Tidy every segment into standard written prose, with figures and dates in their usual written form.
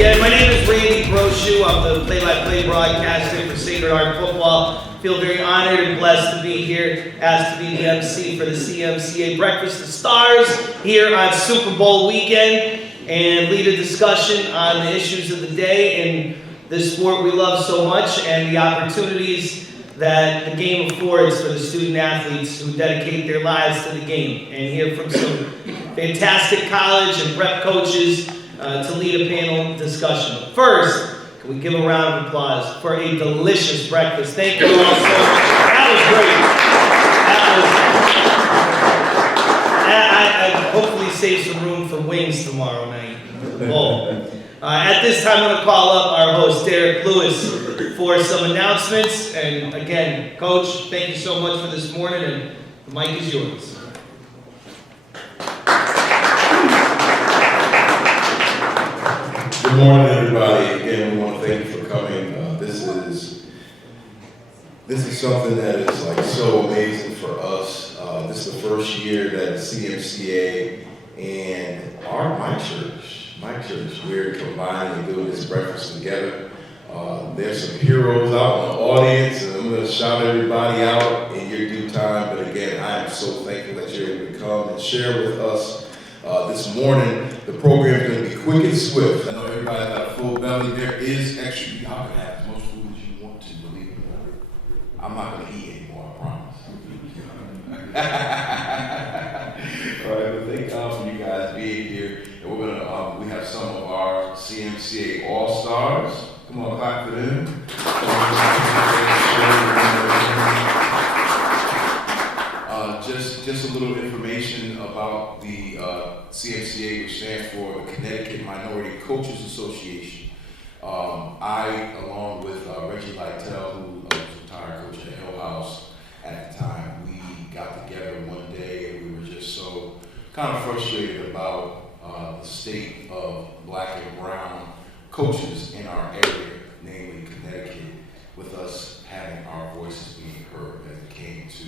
again. My name is Randy Brochu. I'm the play-by-play broadcaster for Sacred Heart Football. Feel very honored and blessed to be here, asked to be the MC for the Cmca Breakfast of Stars here on Super Bowl weekend and lead a discussion on the issues of the day in this sport we love so much and the opportunities that the game affords for the student athletes who dedicate their lives to the game, and hear from some fantastic college and prep coaches to lead a panel discussion. First, can we give a round of applause for a delicious breakfast? Thank you all so much. That was great. I hopefully save some room for wings tomorrow night. At this time, I'm going to call up our host, Derek Lewis, for some announcements. And again, Coach, thank you so much for this morning, and the mic is yours. Good morning, everybody. Again, we want to thank you for coming. This is something that is like so amazing for us. This is the first year that Cmca and my church, we're combining and doing this breakfast together. There's some heroes out in the audience, and I'm going to shout everybody out in your due time. But again, I am so thankful that you're able to come and share with us this morning. The program is going to be quick and swift. I know everybody's got a full belly. There is extra. You can have as much food as you want to, believe it or not. I'm not going to eat anymore, I promise. All right, but thank God for you guys being here. And we're going to, we have some of our Cmca All-Stars. Come on, clap for them. Just a little information about the Cmca, which stands for the Connecticut Minority Coaches Association. I, along with Reggie Lytle, who was a retired coach at Hill House at the time, we got together one day and we were just so kind of frustrated about the state of black and brown coaches in our area, namely Connecticut, with us having our voices being heard as it came to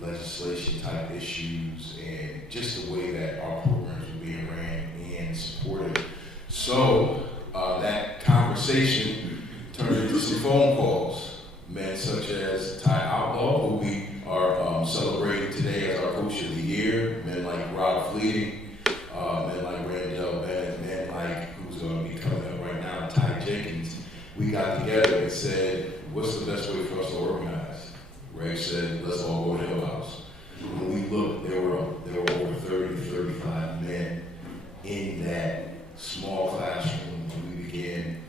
legislation type issues and just the way that our programs were being ran and supported. So that conversation turned into some phone calls. Men such as Ty Outlaw, who we are celebrating today as our Coach of the Year, men like Rob Fleeting, men like Randall Bennett, men like who's going to be coming up right now, Ty Jenkins. We got together and said, what's the best way for us to organize? Ray said, let's all go to Hill House. When we looked, there were over 30 to 35 men in that small classroom, and we began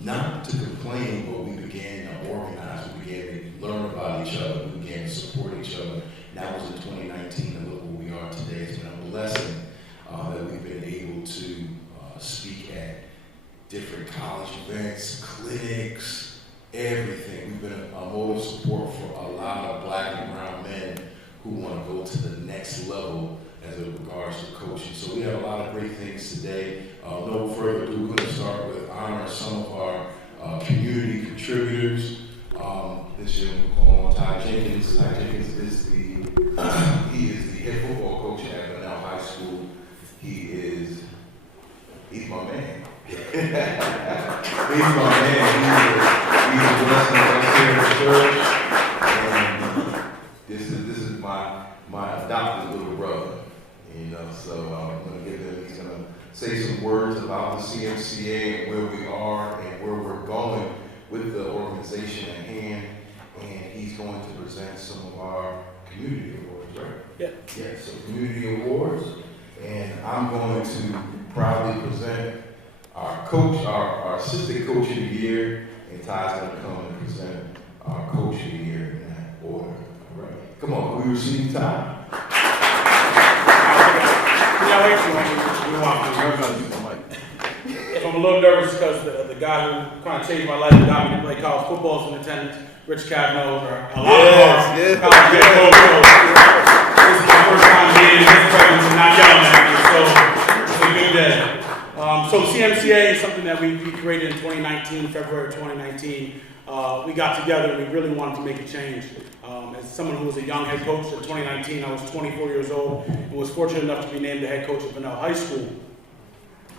not to complain, but we began to organize, we began to learn about each other, we began to support each other. And that was in 2019, and look where we are today. It's been a blessing that we've been able to speak at different college events, clinics, everything. We've been a mode of support for a lot of black and brown men who want to go to the next level as it regards to coaching. So we have a lot of great things today. No further ado, we're going to start with honoring some of our community contributors. This year we're calling on Ty Jenkins. Ty Jenkins is the head football coach at Bunnell High School. He's my man. He's my man. He's a blessing of us here in the church. And this is my adopted little brother. You know, so I'm going to give him, he's going to say some words about the Cmca and where we are and where we're going with the organization at hand. And he's going to present some of our community awards, right? Yeah. Yeah, so community awards. And I'm going to proudly present our coach, our assistant coach of the year, and Ty's going to come and present our coach of the year in that order. All right. Come on, we receive Ty. I'm a little nervous because the guy who kind of changed my life and got me to play college football is in attendance. Rich Cavanaugh, or a lot of our college football. This is my first time being in his presence and not yelling at me, so it's a good day. So Cmca is something that we created in 2019, February 2019. We got together and we really wanted to make a change. As someone who was a young head coach in 2019, I was 24 years old and was fortunate enough to be named the head coach at Bunnell High School.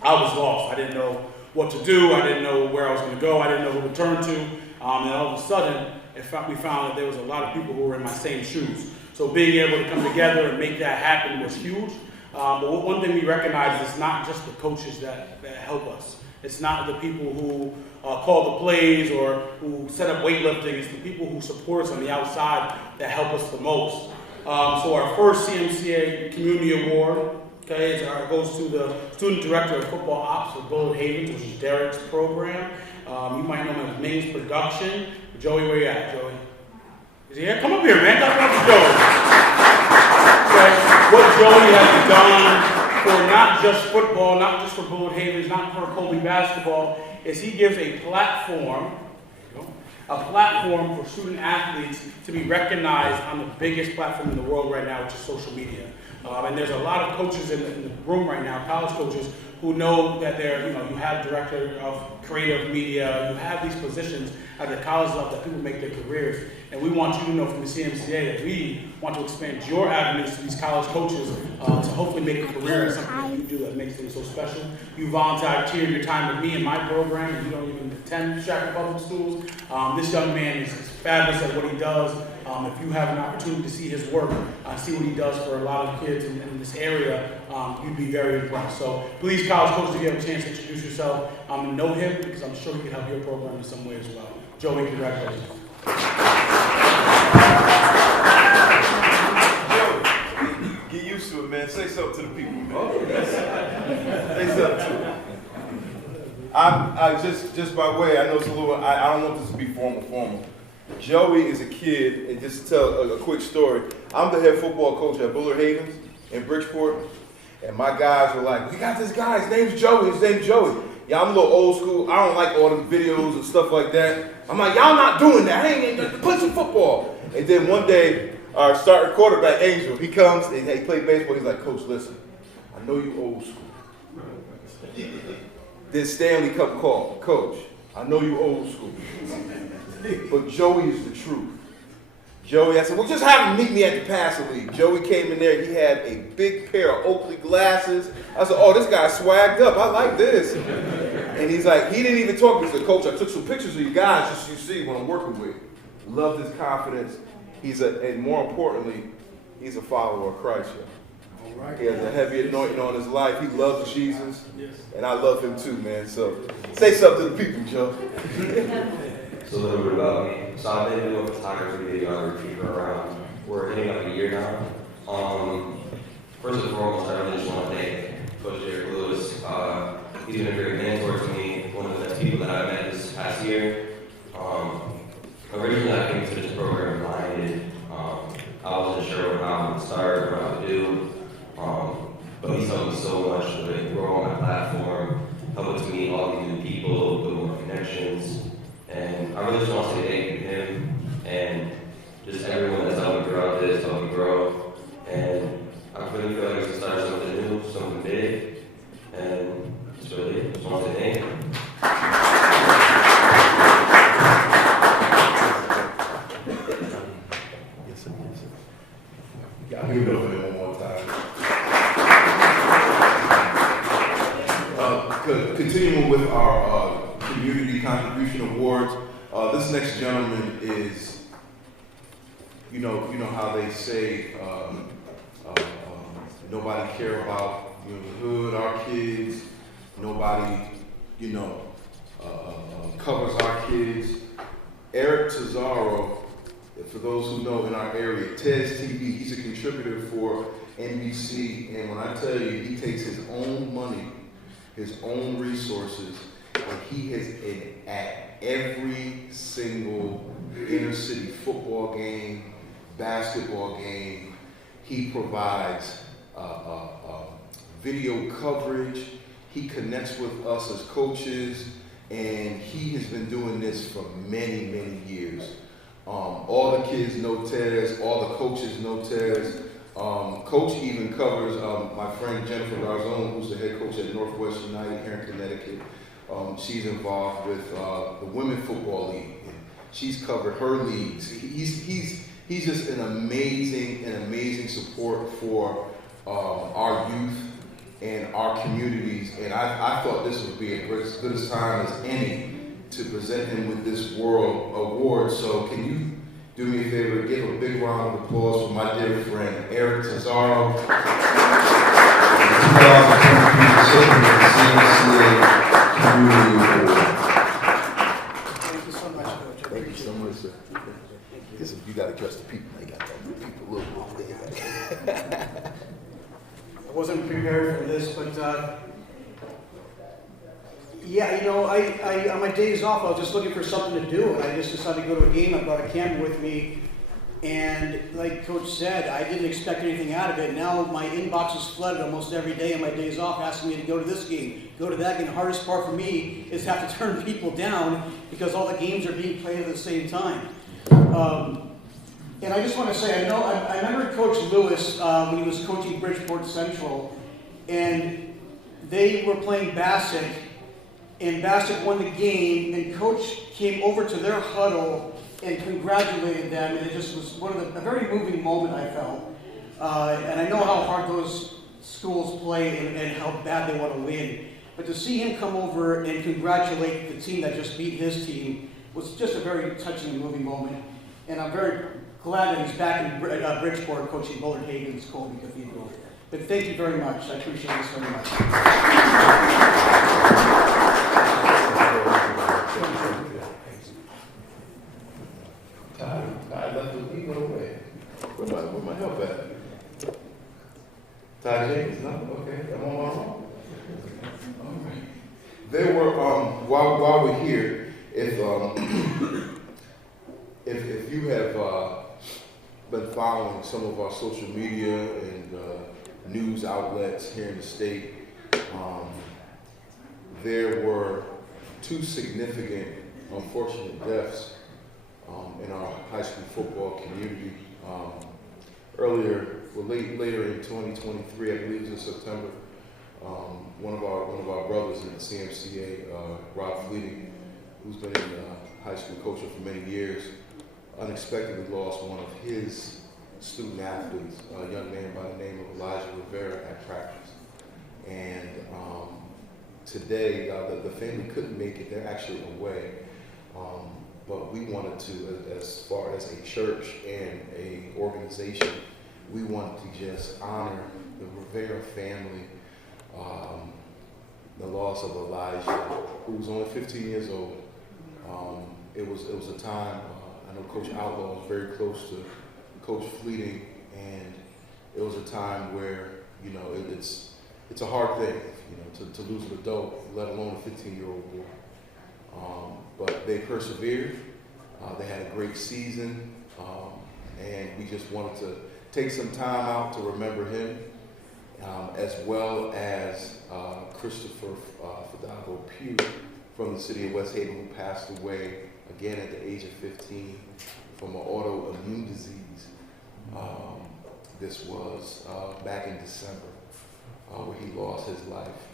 I was lost. I didn't know what to do. I didn't know where I was going to go. I didn't know who to turn to. And all of a sudden, we found that there was a lot of people who were in my same shoes. So being able to come together and make that happen was huge. But one thing we recognize is it's not just the coaches that help us. It's not the people who call the plays or who set up weightlifting. It's the people who support us on the outside that help us the most. So our first Cmca Community Award, okay, goes to the Student Director of Football Ops for Bullard Havens, which is Derek's program. You might know him as Ming's Production. Joey, where you at, Joey? Is he here? Come up here, man. Talk about Joey. Okay. What Joey has done for not just football, not just for Bullard Havens, not for Colby basketball, is he gives a platform for student athletes to be recognized on the biggest platform in the world right now, which is social media. And there's a lot of coaches in the room right now, college coaches, who know that you have director of creative media, you have these positions at the college level that people make their careers. And we want you to know from the CMCA that we want to expand your avenues to these college coaches to hopefully make a career in something that you do that makes things so special. You volunteered your time with me in my program, and you don't even attend Shackle Public Schools. This young man is fabulous at what he does. If you have an opportunity to see his work, see what he does for a lot of kids in this area, you'd be very impressed. So please, college coaches, if you have a chance to introduce yourself and know him, because I'm sure he can help your program in some way as well. Joey, congratulations. Get used to it, man. Say something to the people, man. Say something to them. I just by way, I know it's a little, I don't want this to be formal. Joey is a kid, and just to tell a quick story, I'm the head football coach at Bullard Havens in Bridgeport, and my guys were like, we got this guy, his name's Joey. Yeah, I'm a little old school. I don't like all them videos and stuff like that. I'm like, y'all not doing that. I ain't play some football. And then one day, our starting quarterback, Angel, he comes and he played baseball. He's like, Coach, listen, I know you old school. Then Stanley come call, Coach, I know you old school, but Joey is the truth. Joey, I said, well, just have him meet me at the passing league. Joey came in there, he had a big pair of Oakley glasses. I said, oh, this guy swagged up, I like this. And he's like, he didn't even talk to me. He said, Coach, I took some pictures of you guys just so you see what I'm working with. Loved his confidence. And more importantly, he's a follower of Christ. All right. He has a heavy anointing on his life. He loves Jesus. Yes. And I love him too, man. So say something to the people, Joe. So a little bit about me. So I've been doing photography, videography for around, we're hitting up a year now. First and foremost, I really just want to thank Coach Derek Lewis. He's been a great mentor to me, one of the best people that I've met this past year. Originally, I came to this program blinded. I wasn't sure how I would start, what I would do. But he's helped me so much to grow on my platform, helping to meet all these new people, build more connections. And I really just want to say thank you to him and just everyone that's helped me throughout this, helped me grow. And I really feel like it's the start of something new, something big. And that's really it. Just want to say thank you. Y'all give it over there one more time. Continuing with our Community Contribution Awards, this next gentleman is, you know how they say nobody care about the hood, our kids, nobody, covers our kids. Eric Tazaro, for those who know in our area, Tez TV, he's a contributor for NBC, and when I tell you, he takes his own money, his own resources, and he is at every single inner city football game, basketball game. He provides video coverage. He connects with us as coaches, and he has been doing this for many, many years. All the kids know Tez, all the coaches know Tez. Coach even covers my friend Jennifer Garzone, who's the head coach at Northwest United here in Connecticut. She's involved with the Women Football League. She's covered her leagues. He's just an amazing support for our youth. And and our communities, and I thought this would be as good a time as any to present him with this World Award. So can you do me a favor, give a big round of applause for my dear friend, Eric Tesoro. The 2023 Community Award. Thank you so much, Coach. Thank you so much, sir. Listen, you gotta trust the people. You gotta talk to the people a little bit. I wasn't prepared for this, but yeah, you know, I on my days off, I was just looking for something to do, and I just decided to go to a game. I brought a camera with me, and like Coach said, I didn't expect anything out of it. Now my inbox is flooded almost every day on my days off, asking me to go to this game, go to that game. The hardest part for me is to have to turn people down because all the games are being played at the same time. And I just want to say, I remember Coach Lewis when he was coaching Bridgeport Central, and they were playing Bassett, and Bassett won the game, and Coach came over to their huddle and congratulated them, and it just was a very moving moment I felt. And I know how hard those schools play and how bad they want to win, but to see him come over and congratulate the team that just beat his team was just a very touching and moving moment. And I'm very glad that he's back in Bridgeport coaching Bullard Hagen's Colby Cathedral. But thank you very much. I appreciate this very much. Todd left the league away. Where my help at? Todd Jenkins, no? Okay, I'm on my own. All right. There were, while we're here, if you have been following some of our social media and news outlets here in the state, there were 2 significant, unfortunate deaths in our high school football community. Later in 2023, I believe it was in September, one of our brothers in the Cmca, Rob Fleeting, who's been in high school coaching for many years, unexpectedly lost one of his student athletes, a young man by the name of Elijah Rivera, at practice. And today, the family couldn't make it. They're actually away. But we wanted to, as far as a church and a organization, we wanted to just honor the Rivera family, the loss of Elijah, who was only 15 years old. It was a time, I know Coach Outlaw was very close to Coach Fleeting, and it was a time where, you know, it's a hard thing, you know, to lose an adult, let alone a 15-year-old boy. But they persevered. They had a great season, and we just wanted to take some time out to remember him, as well as Christopher Fidalgo Pugh from the city of West Haven, who passed away again at the age of 15 from an autoimmune disease. This was back in December, where he lost his life.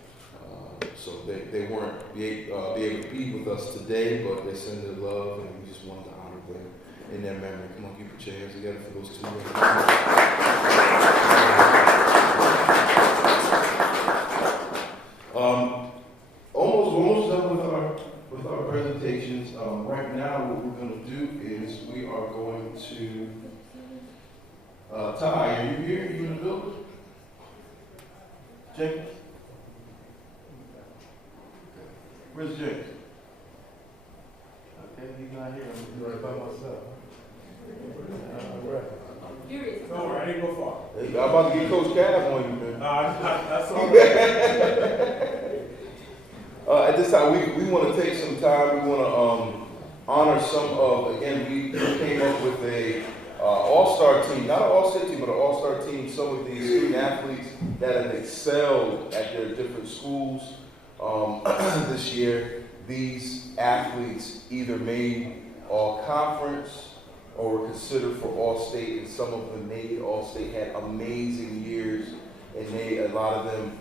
So they weren't be able to be with us today, but they send their love, and we just wanted to honor them in their memory. Come on, you put your hands together for those 2 men. Almost done with our presentations. Right now, what we're going to do is we are going to Ty, are you here? You in the building? Jenkins? Where's James? Okay, he's not here. I'm right by myself. All right. Don't worry, I didn't go far. Hey, I'm about to get Coach Cav on you, man. That's all right. At this time, we want to take some time. We want to honor some of, again, we came up with a all-star team, not an all-state team, but an all-star team. Some of these student athletes that have excelled at their different schools. This year, these athletes either made all-conference or were considered for all-state, and some of them made all-state, had amazing years, and a lot of them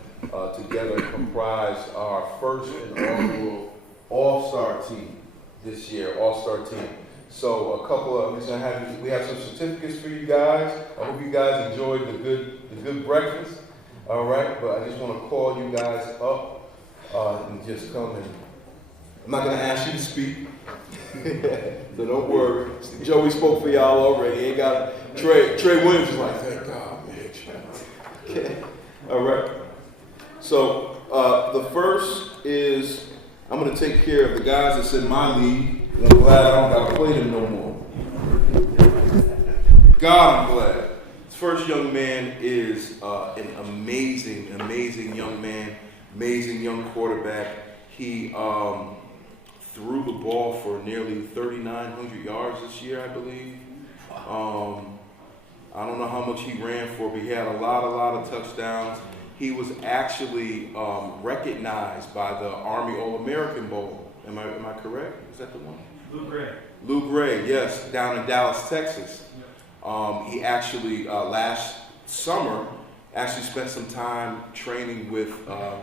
together comprised our first inaugural all-star team this year, all-star team. So we have some certificates for you guys. I hope you guys enjoyed the good breakfast. All right, but I just want to call you guys up and just come and. I'm not gonna ask you to speak, so don't worry. Joey spoke for y'all already. Ain't got Trey Williams is like, thank God, man. Okay. All right. So the first is I'm gonna take care of the guys that's in my league. And I'm glad I don't gotta play them no more. God, I'm glad. This first young man is an amazing young man, amazing young quarterback. He threw the ball for nearly 3,900 yards this year, I believe. I don't know how much he ran for, but he had a lot of touchdowns. He was actually recognized by the Army All-American Bowl. Am I correct? Is that the one? Lou Gray, yes, down in Dallas, Texas. He actually, last summer, spent some time training with a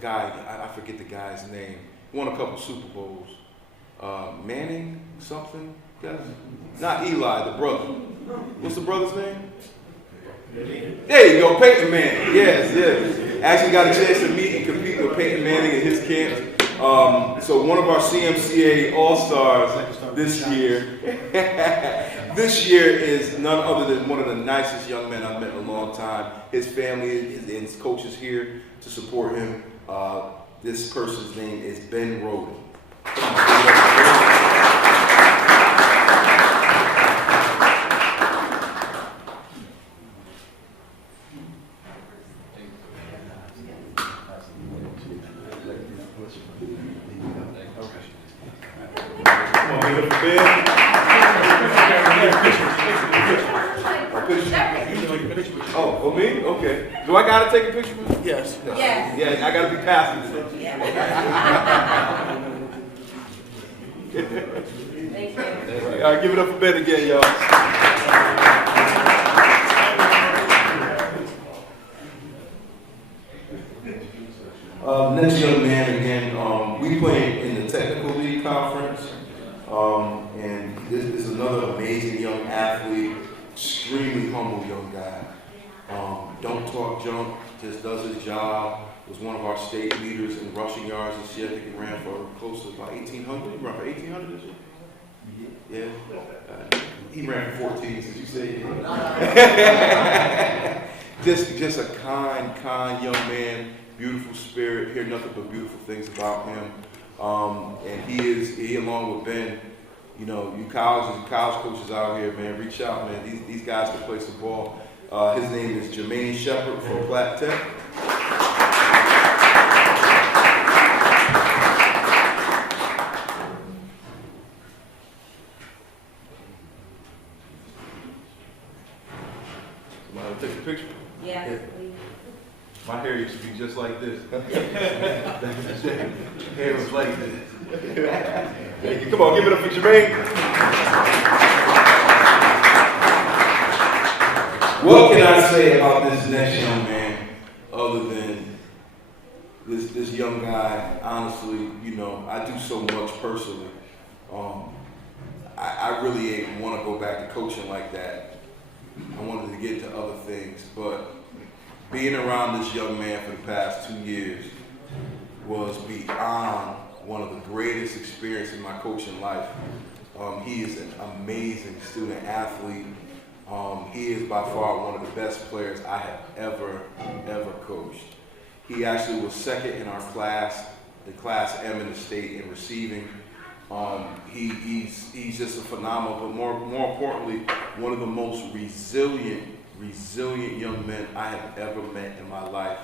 guy, I forget the guy's name. Won a couple Super Bowls. Manning something? Not Eli, the brother. What's the brother's name? There you go, Peyton Manning. Yes. Actually got a chance to meet and compete with Peyton Manning in his camp. So one of our Cmca All-Stars this year. This year is none other than one of the nicest young men I've met in a long time. His family and his coach is here to support him. This person's name is Ben Roden. Oh, for me? Okay. Do I gotta take a picture with you? Yes. Yes. Yeah, I gotta be passive today. Yeah. Thank you. All right, give it up for Ben again, y'all. Next young man again, we play in the technical league conference, and this is another amazing young athlete, extremely humble young guy. Don't talk junk, just does his job. Was one of our state leaders in rushing yards this year. I think he ran for close to about 1,800. He ran for 1,800 this year? Yeah. He ran for 14, since you said yeah. Just a kind young man, beautiful spirit. Hear nothing but beautiful things about him. And he along with Ben, you know, you college coaches out here, man, reach out, man. These guys can play some ball. His name is Jermaine Shepard from Platte Tech. Somebody take a picture? Yes, please. My hair used to be just like this. Hair was like this. Thank you. Come on, give it up for Jermaine. What can I say about this next young man other than this young guy? Honestly, you know, I do so much personally. I really ain't want to go back to coaching like that. I wanted to get to other things, but being around this young man for the past 2 years was beyond one of the greatest experiences in my coaching life. He is an amazing student athlete. He is by far one of the best players I have ever coached. He actually was second in our class, the Class M in the state in receiving. He's just a phenomenal, but more importantly, one of the most resilient young men I have ever met in my life.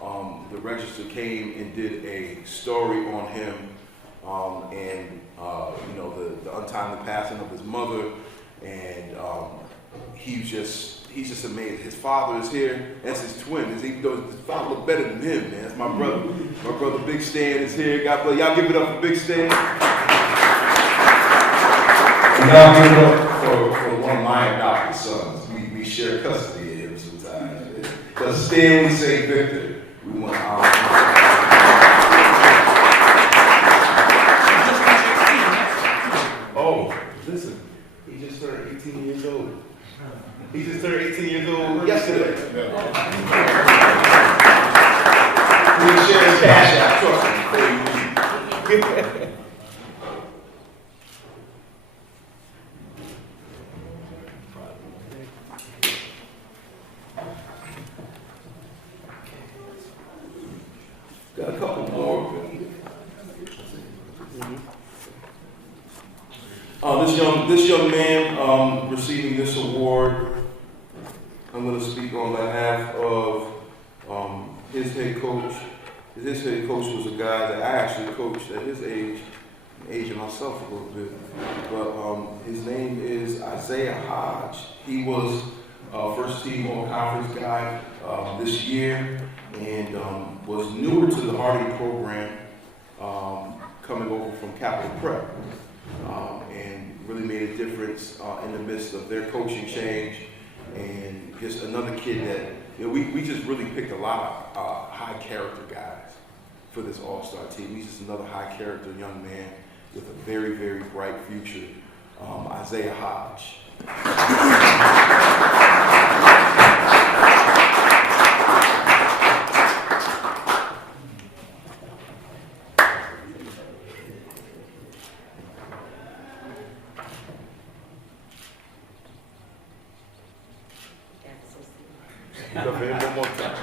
The Register came and did a story on him, and you know, the untimely passing of his mother, and he's just amazing. His father is here. That's his twin. Even though his father look better than him, man. That's my brother. My brother Big Stan is here. God bless. Y'all give it up for Big Stan. Y'all give it up for one of my adopted sons. We share custody of him sometimes. Because Stan, we say Victor. We want Oh, listen. He just turned 18 years old. He just turned 18 years old yesterday. Cash App. Trust me. Got a couple more. This young man receiving this award, I'm going to speak on behalf of his head coach. His head coach was a guy that I actually coached at his age, aging myself a little bit. But his name is Isaiah Hodge. He was first team all-conference guy this year and was newer to the Hardy program, coming over from Capital Prep, and really made a difference in the midst of their coaching change. And just another kid that, you know, we just really picked a lot of high character guys for this all-star team. He's just another high character young man with a very, very bright future, Isaiah Hodge. One more time.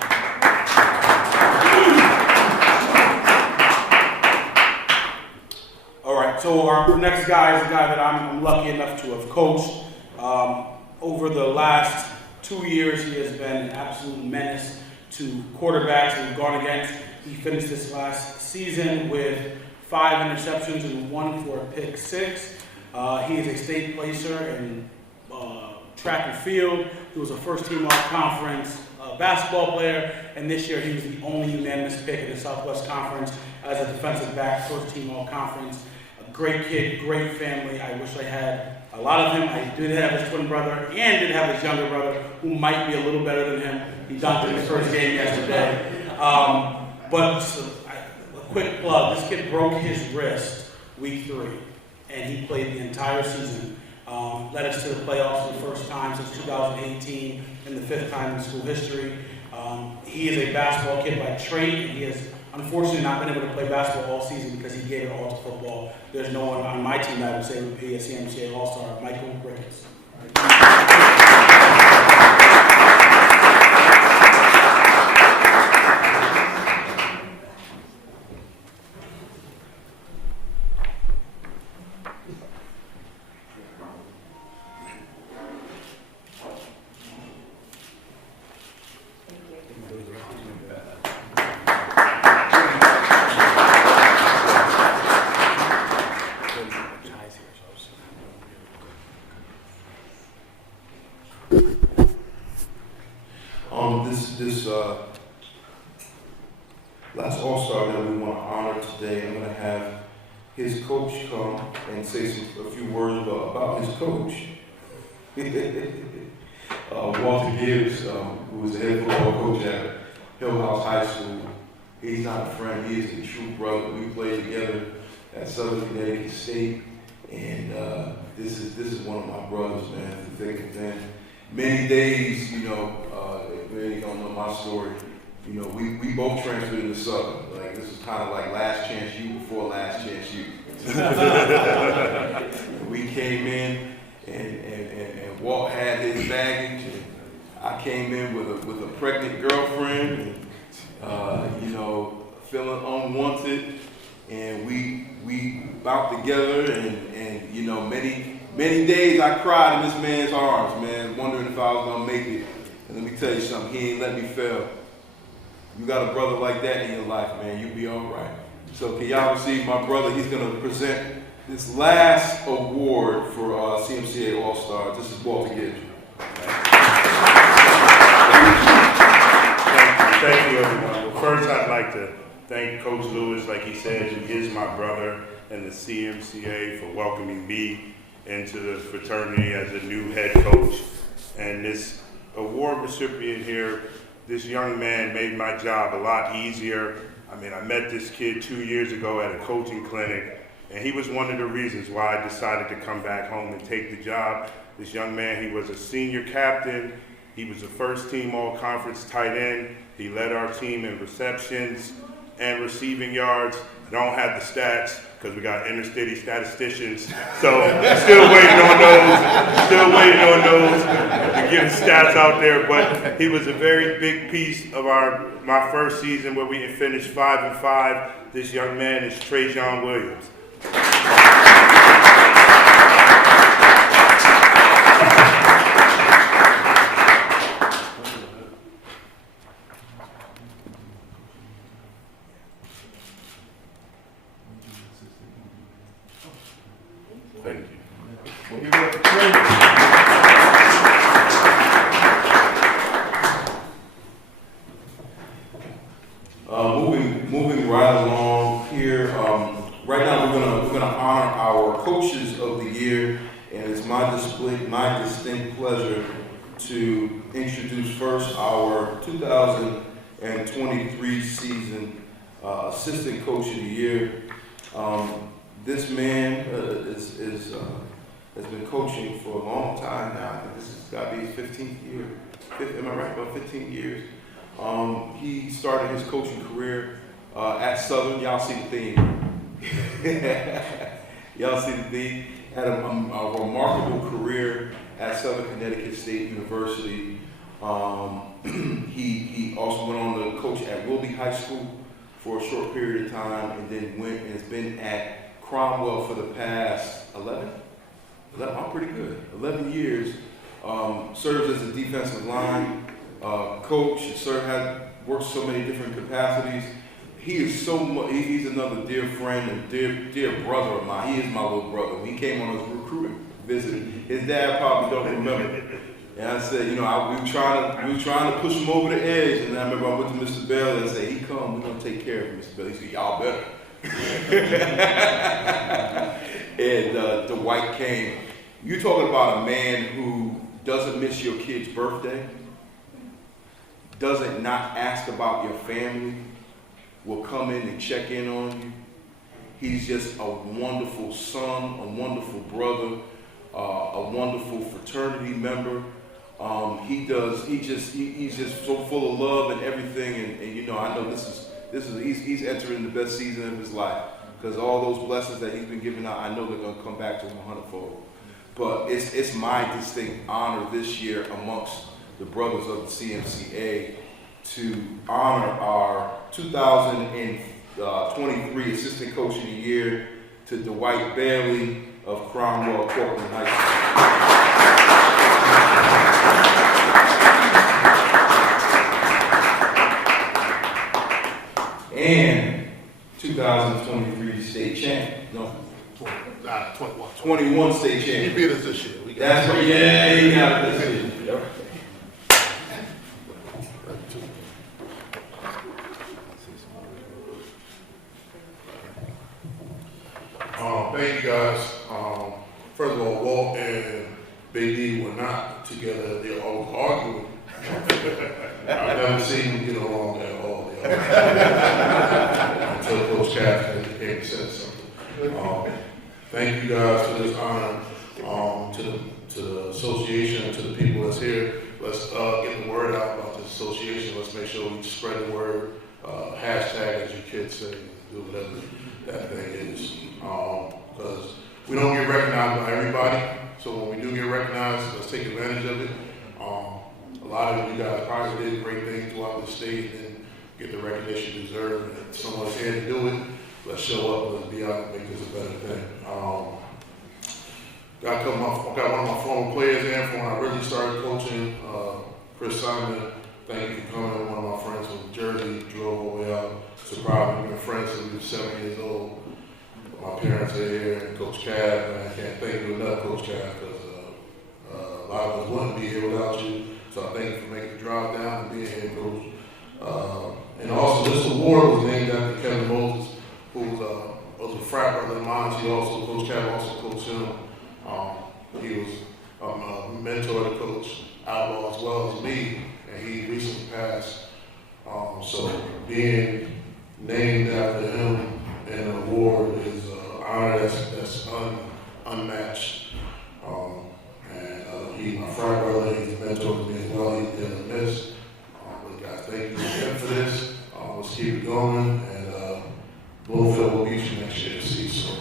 All right, so our next guy is a guy that I'm lucky enough to have coached. Over the last 2 years, he has been an absolute menace to quarterbacks we've gone against. He finished this last season with 5 interceptions and 1 for a pick 6. He is a state placer in track and field. He was a first-team all-conference basketball player, and this year he was the only unanimous pick in the Southwest Conference as a defensive back, first-team all-conference. A great kid, great family. I wish I had a lot of him. I did have his twin brother and did have his younger brother, who might be a little better than him. He dunked in his first game yesterday. But a quick plug, this kid broke his wrist week 3, and he played the entire season. Led us to the playoffs for the first time since 2018 and the 5th time in school history. He is a basketball kid by trade, and he has unfortunately not been able to play basketball all season because he gave it all to football. There's no one on my team that I would say would be a Cmca All-Star, Michael Ricketts. This last All-Star that we want to honor today, I'm going to have his coach come and say a few words about his coach. Walter Gibbs, who was the head football coach at Hill House High School. He's not a friend, he is a true brother. We played together at Southern Connecticut State, and this is one of my brothers, man, through thick and thin. Many days, you know, if many don't know my story, you know, we both transferred into Southern. Like, this is kind of like last chance you before last chance you. We came in, and Walt had his baggage, and I came in with a pregnant girlfriend, and, you know, feeling unwanted, and we bounced together, and you know, many days I cried in this man's arms, man, wondering if I was gonna make it. And let me tell you something, he ain't let me fail. You got a brother like that in your life, man, you'll be all right. So can y'all receive my brother? He's gonna present this last award for Cmca All-Stars. This is Walter Gibbs. Thank you, everyone. Well, first, I'd like to thank Coach Lewis, like he said, who is my brother, and the Cmca for welcoming me into the fraternity as a new head coach. And this award recipient here, this young man made my job a lot easier. I mean, I met this kid 2 years ago at a coaching clinic, and he was one of the reasons why I decided to come back home and take the job. This young man, he was a senior captain. He was a first team all-conference tight end. He led our team in receptions. and receiving yards. I don't have the stats because we got inner city statisticians. So still waiting on those to get the stats out there. But he was a very big piece of my first season where we finished 5-5. This young man is Trajan Williams. Thank you. Moving right along here. Right now we're gonna honor our coaches of the year, and it's my distinct pleasure to introduce first our 2023 season assistant coach of the year. This man has been coaching for a long time now. I think this has got to be his 15th year. Am I right? About 15 years. He started his coaching career at Southern. Y'all see the theme. Y'all see the theme. Had a remarkable career at Southern Connecticut State University. He also went on to coach at Wilby High School for a short period of time, and then went and has been at Cromwell for the past 11, I'm pretty good, 11 years. Serves as a defensive line coach, worked so many different capacities. He is so much, he's another dear friend and dear brother of mine. He is my little brother. He came on his recruiting visit. His dad probably don't remember. And I said, we were trying to push him over the edge. And I remember I went to Mr. Bell and said, he come, we're gonna take care of him, Mr. Bell. He said, y'all better. And Dwight came. You're talking about a man who doesn't miss your kid's birthday, doesn't not ask about your family, will come in and check in on you. He's just a wonderful son, a wonderful brother, a wonderful fraternity member. He's just so full of love and everything. And I know he's entering the best season of his life, because all those blessings that he's been giving out, I know they're going to come back to him 100-fold. But it's my distinct honor this year amongst the brothers of the CMCA to honor our 2023 Assistant Coach of the Year to Dwight Bailey of Cromwell Corcoran High School. And 2023 state champ. No. 21 state champ. He beat us this year. That's right. Yeah, he got it this year. Yep. Thank you guys. First of all, Walt and Big D were not together. They're always arguing. I've never seen them get along at all. Until Coach Captain came and said something. Thank you guys for this honor. To the association and to the people that's here. Let's get the word out about this association. Let's make sure we spread the word. Hashtag, as your kids say, do whatever that thing is. Because we don't get recognized by everybody. So when we do get recognized, let's take advantage of it. A lot of you guys probably did great things throughout the state and get the recognition you deserve. And if someone's here to do it, let's show up and let's be out and make this a better thing. Got one of my former players in from when I really started coaching, Chris Simon. Thank you for coming. One of my friends from Jersey drove all the way out. Surprised we've been friends since we were 7 years old. My parents are here, and Coach Cav, and I can't thank you enough, Coach Cav, because a lot of us wouldn't be here without you. So I thank you for making the drive down and being here, Coach. And also, this award was named after Kevin Moses, who was a frat brother of mine. Coach Cav also coached him. He was a mentor to Coach Outlaw as well as me, and he recently passed. So being named after him in an award is an honor that's unmatched. And he's my frat brother. He's a mentor to me as well. He's in the midst. But guys, thank you again for this. Let's keep it going. And Bloomfield will beat you next year, see, so.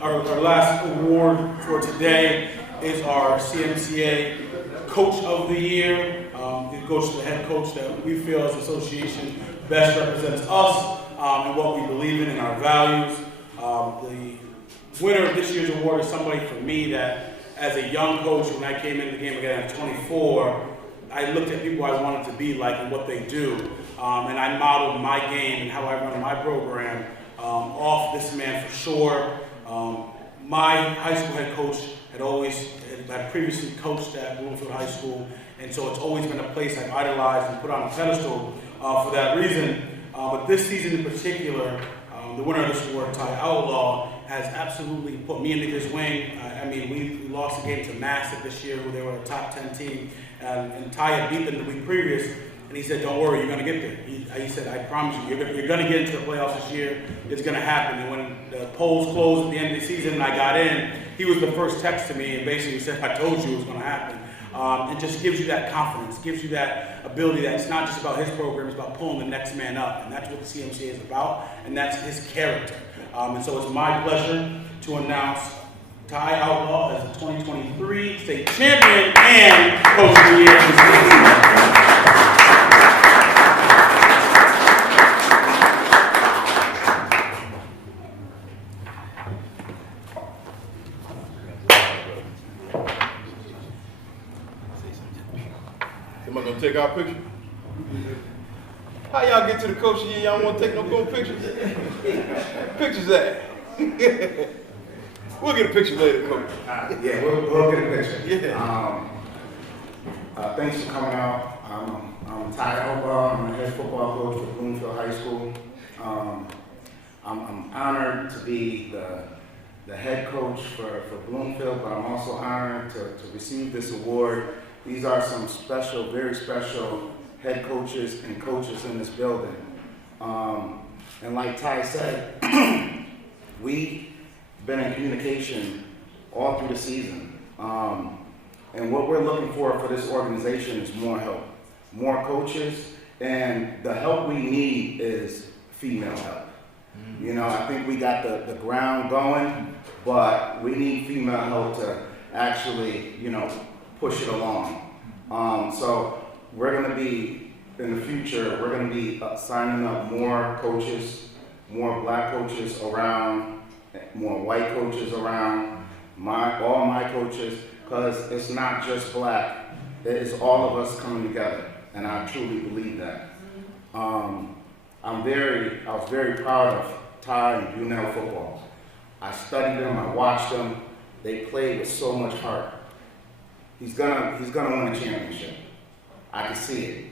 Our last award for today is our CMCA Coach of the Year. It goes to the head coach that we feel as an association best represents us and what we believe in and our values. The winner of this year's award is somebody for me that, as a young coach, when I came into the game again at 24, I looked at people I wanted to be like and what they do. And I modeled my game and how I run my program off this man for sure. My high school head coach had previously coached at Bloomfield High School, and so it's always been a place I've idolized and put on a pedestal for that reason. But this season in particular, the winner of this award, Ty Outlaw, has absolutely put me into his wing. I mean, we lost a game to Massive this year, who they were a top 10 team, and Ty had beat them the week previous. And he said, "Don't worry, you're going to get there." He said, "I promise you, you're going to get into the playoffs this year. It's going to happen." And when the polls closed at the end of the season and I got in, he was the first text to me and basically said, "I told you it was going to happen." It just gives you that confidence, gives you that ability that it's not just about his program, it's about pulling the next man up. And that's what the CMCA is about, and that's his character. And so it's my pleasure to announce Ty Outlaw as the 2023 state champion and Coach of the Year for the CMCA. Am I gonna take our picture? How y'all get to the coach here? Y'all want to take no cool pictures? Pictures at? We'll get a picture later, coach. Yeah, we'll get a picture. Yeah. Thanks for coming out. I'm Ty Outlaw. I'm the head football coach for Bloomfield High School. I'm honored to be the head coach for Bloomfield, but I'm also honored to receive this award. These are some special, very special head coaches and coaches in this building. And like Ty said, we've been in communication all through the season. And what we're looking for this organization is more help, more coaches, and the help we need is female help. You know, I think we got the ground going, but we need female help to actually, you know, push it along. So we're going to be, in the future, we're going to be signing up more coaches, more black coaches around, more white coaches around, all my coaches, because it's not just black, it is all of us coming together, and I truly believe that. I was very proud of Ty and Bunell football. I studied them, I watched them, they played with so much heart. He's gonna win a championship. I can see it.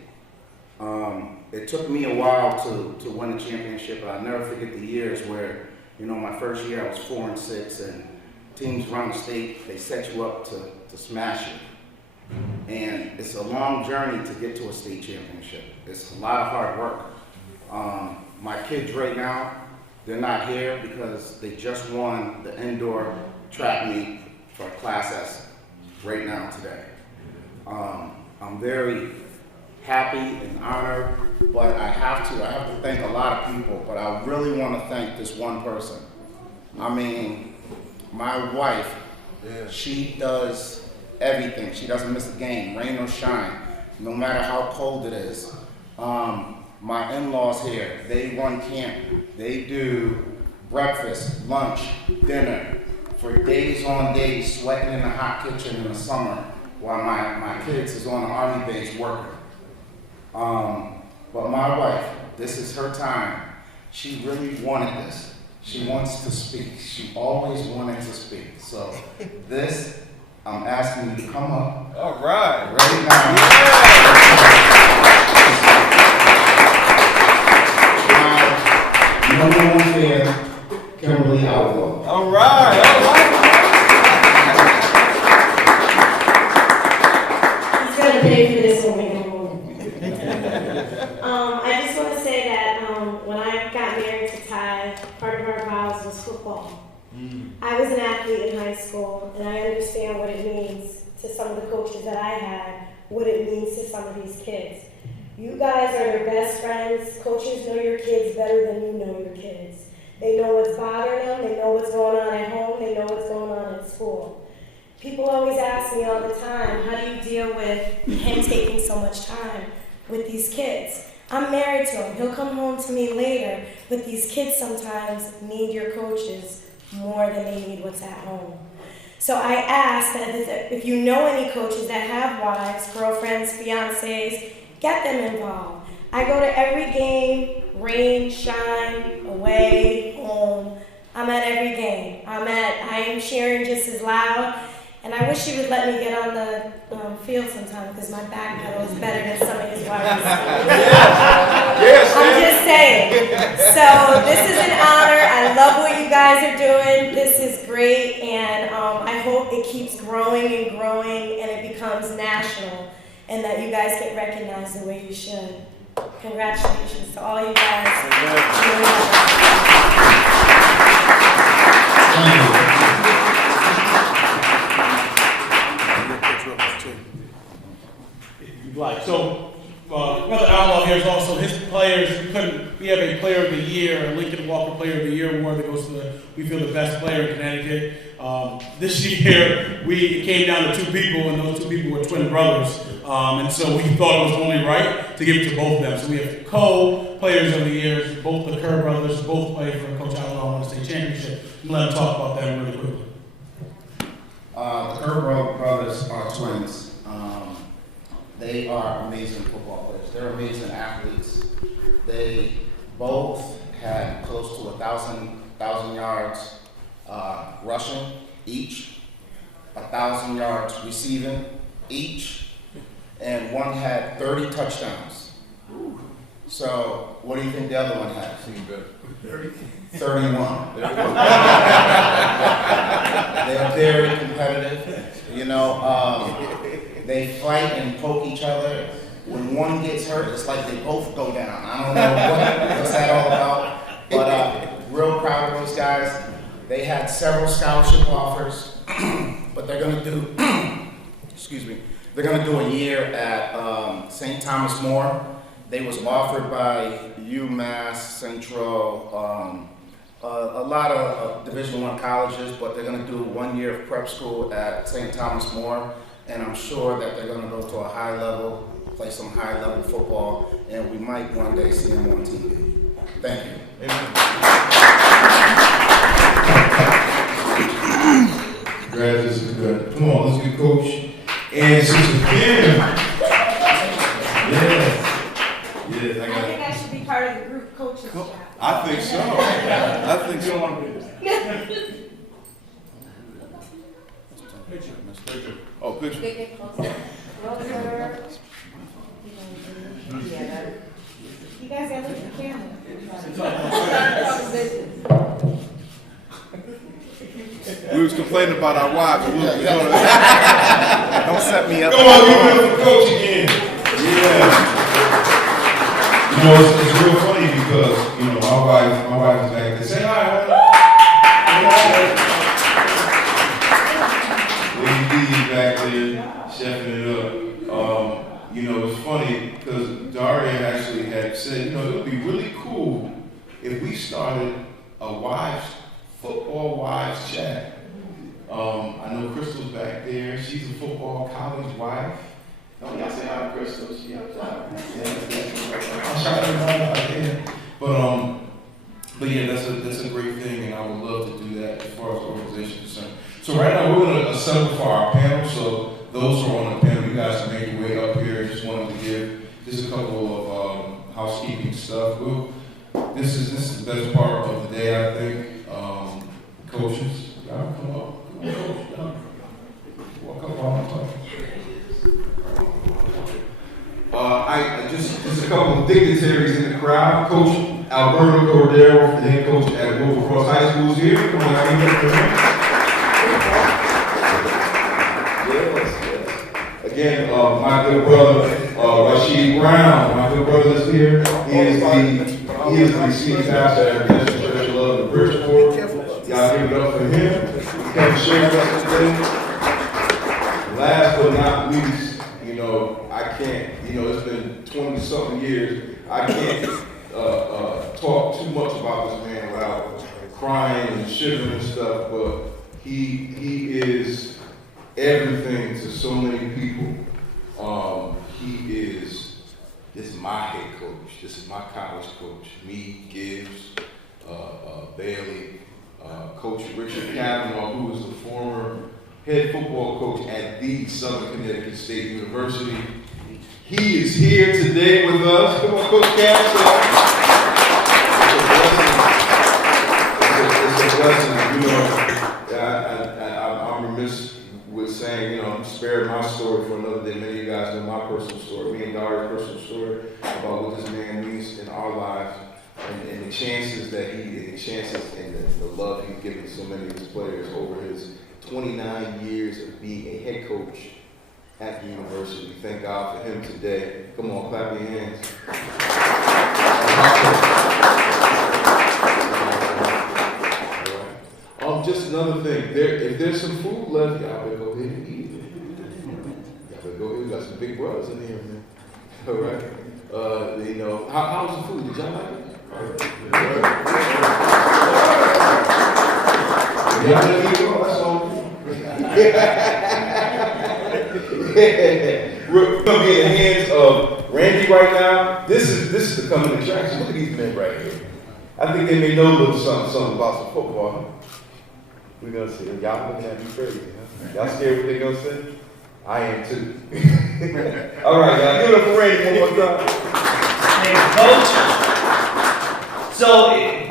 It took me a while to win a championship, but I'll never forget the years where, you know, my first year I was 4-6, and teams around the state, they set you up to smash you. And it's a long journey to get to a state championship. It's a lot of hard work. My kids right now, they're not here because they just won the indoor track meet for Class S right now today. I'm very happy and honored, but I have to thank a lot of people, but I really want to thank this one person. I mean, my wife, she does everything. She doesn't miss a game, rain or shine, no matter how cold it is. My in-laws here, they run camp. They do breakfast, lunch, dinner, for days on days, sweating in the hot kitchen in the summer while my kids is on the Army base working. But my wife, this is her time. She really wanted this. She wants to speak. She always wanted to speak. So this, I'm asking you to come up. All right. Right now. Number one fan, Kimberly Outlaw. All right. All right. He's gonna pay for this when we go home. I just want to say that when I got married to Ty, part of our vows was football. I was an athlete in high high school, and I understand what it means to some of the coaches that I had, what it means to some of these kids. You guys are their best friends. Coaches know your kids better than you know your kids. They know what's bothering them, they know what's going on at home, they know what's going on at school. People always ask me all the time, how do you deal with him taking so much time with these kids? I'm married to him. He'll come home to me later, but these kids sometimes need your coaches more than they need what's at home. So I ask that if you know any coaches that have wives, girlfriends, fiancés, get them involved. I go to every game, rain, shine, away, home. I'm at every game. I am cheering just as loud. And I wish you would let me get on the field sometime because my back pedal is better than some of his wives. I'm just saying. So this is an honor. I love what you guys are doing. This is great. And I hope it keeps growing and growing and it becomes national and that you guys get recognized the way you should. Congratulations to all you guys. Like, so, Brother Outlaw here is also his players. We have a Player of the Year, a Lincoln Walker Player of the Year award that goes to we feel the best player in Connecticut. This year, it came down to two people, and those two people were twin brothers. And so we thought it was only right to give it to both of them. So we have co-players of the year, both the Kerr brothers, both played for Coach Outlaw on the state championship. Let them talk about that really quickly. The Kerr brothers are twins. They are amazing football players. They're amazing athletes. They both had close to 1,000 yards rushing each, 1,000 yards receiving each, and one had 30 touchdowns. So, what do you think the other one had? 31. They're very competitive. You know, they fight and poke each other. When one gets hurt, it's like they both go down. I don't know what's that all about, but real proud of those guys. They had several scholarship offers, but they're going to do, they're going to do a year at St. Thomas More. They was offered by UMass, Central, a lot of Division I colleges, but they're going to do 1 year of prep school at St. Thomas More. And I'm sure that they're going to go to a high level, play some high level football, and we might one day see them on TV. Thank you. Congrats, this is good. Come on, let's get Coach and Sister Kim. Yes. I think I should be part of the group coaches job. I think so. I think so. Oh, picture. Get closer. Closer. You guys gotta look at the camera. We was complaining about our wives. Don't set me up. Come on, give it up for Coach again. Yeah. You know, it's real funny because, you know, my wife is back there. Say hi. Lady D is back there, chefing it up. You know, it's funny because Daria actually had said, you know, it would be really cool if we started a football wives chat. I know Crystal's back there. She's a football college wife. Oh, y'all say hi to Crystal. She helps out. I'm shouting her out there. But yeah, that's a great thing, and I would love to do that as far as the organization is concerned. So right now we're going to assemble for our panel. So those who are on the panel, you guys can make your way up here. Just wanted to give just a couple of housekeeping stuff. This is the best part of the day, I think. Coaches, y'all come up. Come on, coach. Walk up while I'm talking. Just a couple of dignitaries in the crowd. Coach Alberto Cordero, the head coach at Wolf Cross High School, is here. Come on, y'all give it up for him. Again, my good brother Rashid Brown, my good brother is here. He is the senior pastor at the Church of Love in Bridgeport. Y'all give it up for him. come share with us today. Last but not least, you know, I can't, you know, it's been 20-something years. I can't talk too much about this man without crying and shivering and stuff, but he is everything to so many people. This is my head coach. This is my college coach. Me, Gibbs, Bailey, Coach Richard Kavanaugh, who was the former head football coach at the Southern Connecticut State University. He is here today with us. Come on, Coach Kavanaugh. It's a blessing. You know, I'm remiss with saying, you know, I'm spared my story for another day. Many of you guys know my personal story, me and Daria's personal story about what this man means in our lives and the chances that the love he's given so many of his players over his 29 years of being a head coach at the university. Thank God for him today. Come on, clap your hands. Just another thing, if there's some food left, y'all better go ahead and eat it. Y'all better go ahead, we got some big brothers in here, man. All right. You know, how was the food? Did y'all like it? Y'all didn't eat it all, that's all. We're gonna be in the hands of Randy right now. This is the coming attraction. Look at these men right here. I think they may know a little something about some football. We're gonna see. Y'all looking at me crazy, huh? Y'all scared what they gonna say? I am too. All right, y'all. Give it up for Randy one more time. Thanks, Coach. So,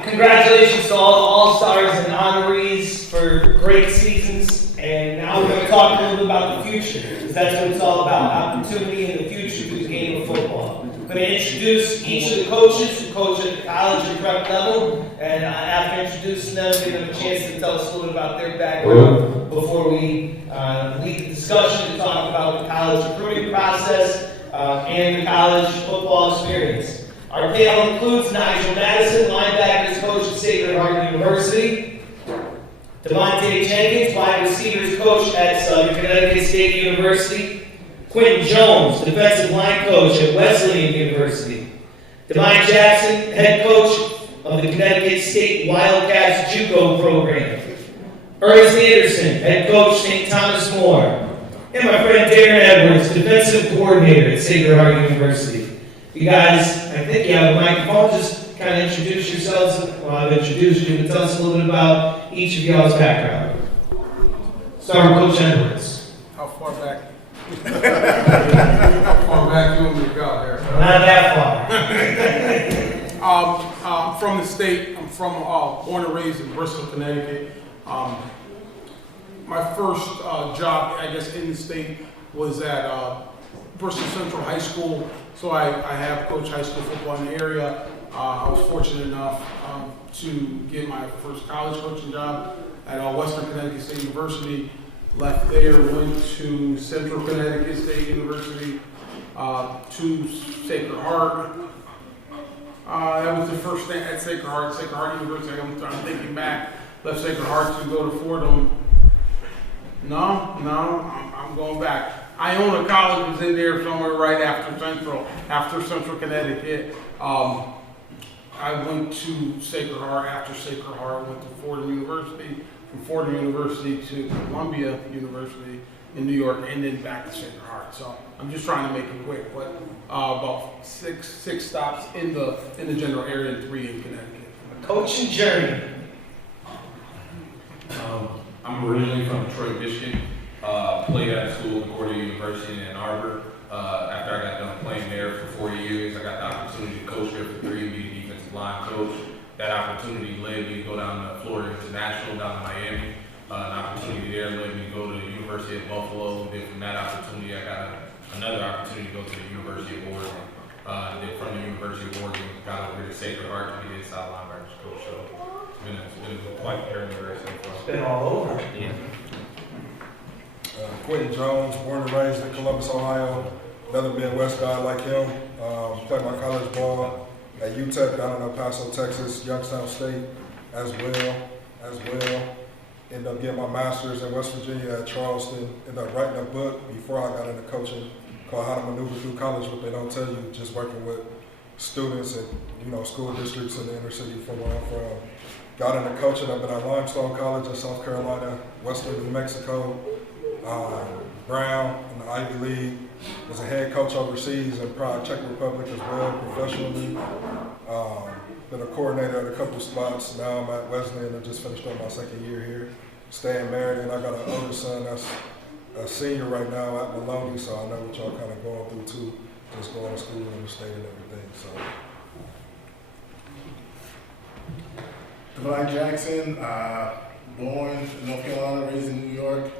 congratulations to all the All-Stars and honorees for great seasons. And now we're going to talk a little bit about the future, because that's what it's all about. Opportunity in the future through the game of football. I'm going to introduce each of the coaches who coach at the college and prep level. And after introducing them, give them a chance to tell us a little bit about their background before we lead the discussion to talk about the college recruiting process and the college football experience. Our panel includes Nigel Madison, linebackers coach at Sacred Heart University. Devontae Jenkins, wide receivers coach at Southern Connecticut State University. Quentin Jones, defensive line coach at Wesleyan University. Devine Jackson, head coach of the Connecticut State Wildcats JUCO program. Ernest Anderson, head coach St. Thomas More. And my friend Darren Edwards, defensive coordinator at Sacred Heart University. You guys, I think you have a microphone. Just kind of introduce yourselves. Well, I've introduced you, but tell us a little bit about each of y'all's background. Start with Coach Edwards. How far back? How far back you want me to go there? Not that far. I'm from the state. I'm from born and raised in Bristol, Connecticut. My first job, I guess, in the state was at Bristol Central High School. So I have coached high school football in the area. I was fortunate enough to get my first college coaching job at Western Connecticut State University. Left there, went to Central Connecticut State University, to Sacred Heart. That was the first thing at Sacred Heart University. I'm thinking back, left Sacred Heart to go to Fordham. No, I'm going back. Iona College was in there somewhere right after Central Connecticut. I went to Sacred Heart. After Sacred Heart, went to Fordham University. From Fordham University to Columbia University in New York, and then back to Sacred Heart. So I'm just trying to make it quick, but about six stops in the general area and 3 in Connecticut. Coaching journey. I'm originally from Detroit, Michigan. Played at school at Concordia University in Ann Arbor. After I got done playing there for 4 years, I got the opportunity to coach there for 3 and be the defensive line coach. That opportunity led me to go down to Florida International, down to Miami. An opportunity there led me to go to the University of Buffalo. Then from that opportunity, I got another opportunity to go to the University of Oregon. Then from the University of Oregon, got over to Sacred Heart to be the inside linebackers coach. So it's been quite a journey so far. It's been all over. Yeah. Quentin Jones, born and raised in Columbus, Ohio. Another Midwest guy like him. Played my college ball at UTEP down in El Paso, Texas, Youngstown State as well. Ended up getting my master's in West Virginia at Charleston. Ended up writing a book before I got into coaching called How to Maneuver Through College, What They Don't Tell You, just working with students and, school districts in the inner city from where I'm from. Got into coaching. I've been at Limestone College in South Carolina, Western New Mexico, Brown in the Ivy League. Was a head coach overseas in Prague, Czech Republic as well, professionally. Been a coordinator at a couple spots. Now I'm at Wesleyan and just finished up my second year here. Staying married, and I got an older son that's a senior right now at Maloney, so I know what y'all kind of going through too, just going to school in the state and everything. So. Divine Jackson, born in North Carolina, raised in New York.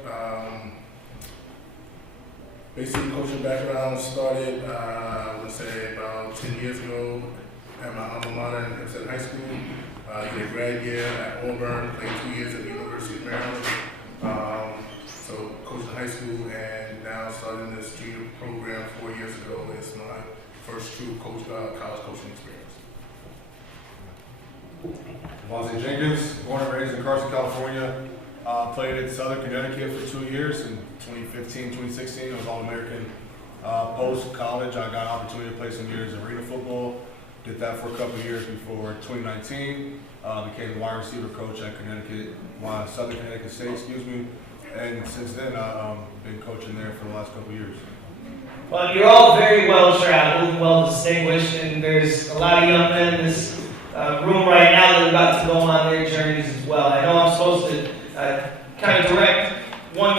Basically, coaching background started, I would say, about 10 years ago at my alma mater in Hempstead High School. Did a grad year at Auburn, played 2 years at the University of Maryland. So coached in high school and now starting this junior program 4 years ago. It's my first true college coaching experience. Devontae Jenkins, born and raised in Carson, California. Played at Southern Connecticut for 2 years. In 2015, 2016, I was All-American. Post-college, I got an opportunity to play some years of arena football. Did that for a couple of years before 2019. Became the wide receiver coach at Southern Connecticut State, and since then I've been coaching there for the last couple of years. Well, you're all very well traveled, well distinguished, and there's a lot of young men in this room right now that are about to go on their journeys as well. I know I'm supposed to kind of direct one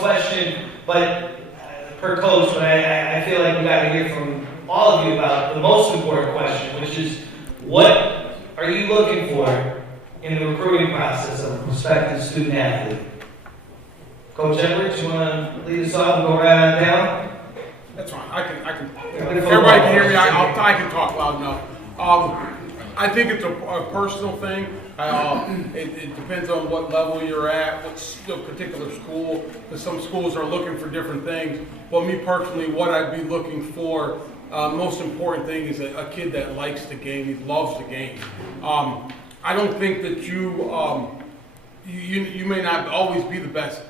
question, but per coach, but I feel like we got to hear from all of you about the most important question, which is what are you looking for in the recruiting process of a prospective student athlete? Coach Edwards, you want to lead us off and go right on down? That's fine. I can. If everybody can hear me, I can talk loud enough. I think it's a personal thing. It depends on what level you're at, what particular school, because some schools are looking for different things. But me personally, what I'd be looking for, most important thing is a kid that likes the game, he loves the game. I don't think that you may not always be the best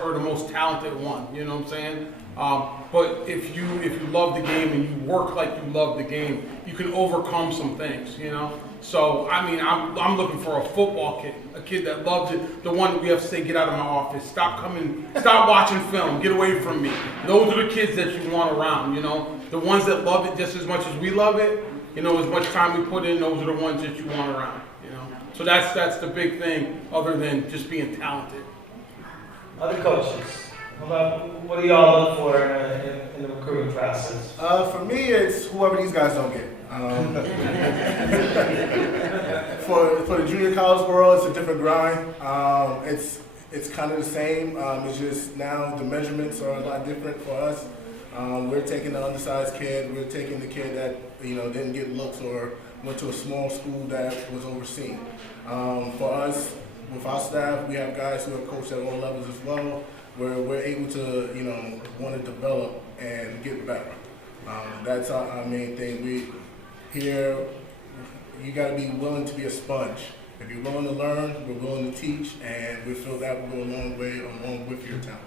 or the most talented one, you know what I'm saying? But if you love the game and you work like you love the game, you can overcome some things, you know? So, I mean, I'm looking for a football kid, a kid that loves it, the one that we have to say, get out of my office, stop watching film, get away from me. Those are the kids that you want around, you know? The ones that love it just as much as we love it, you know, as much time we put in, those are the ones that you want around, you know? So that's the big thing, other than just being talented. Other coaches, what do y'all look for in the recruiting process? For me, it's whoever these guys don't get. For the junior college world, it's a different grind. It's kind of the same. It's just now the measurements are a lot different for us. We're taking the undersized kid. We're taking the kid that didn't get looks or went to a small school that was overseen. For us, with our staff, we have guys who have coached at all levels as well, where we're able to want to develop and get better. That's our main thing. You got to be willing to be a sponge. If you're willing to learn, we're willing to teach, and we feel that will go a long way along with your talent.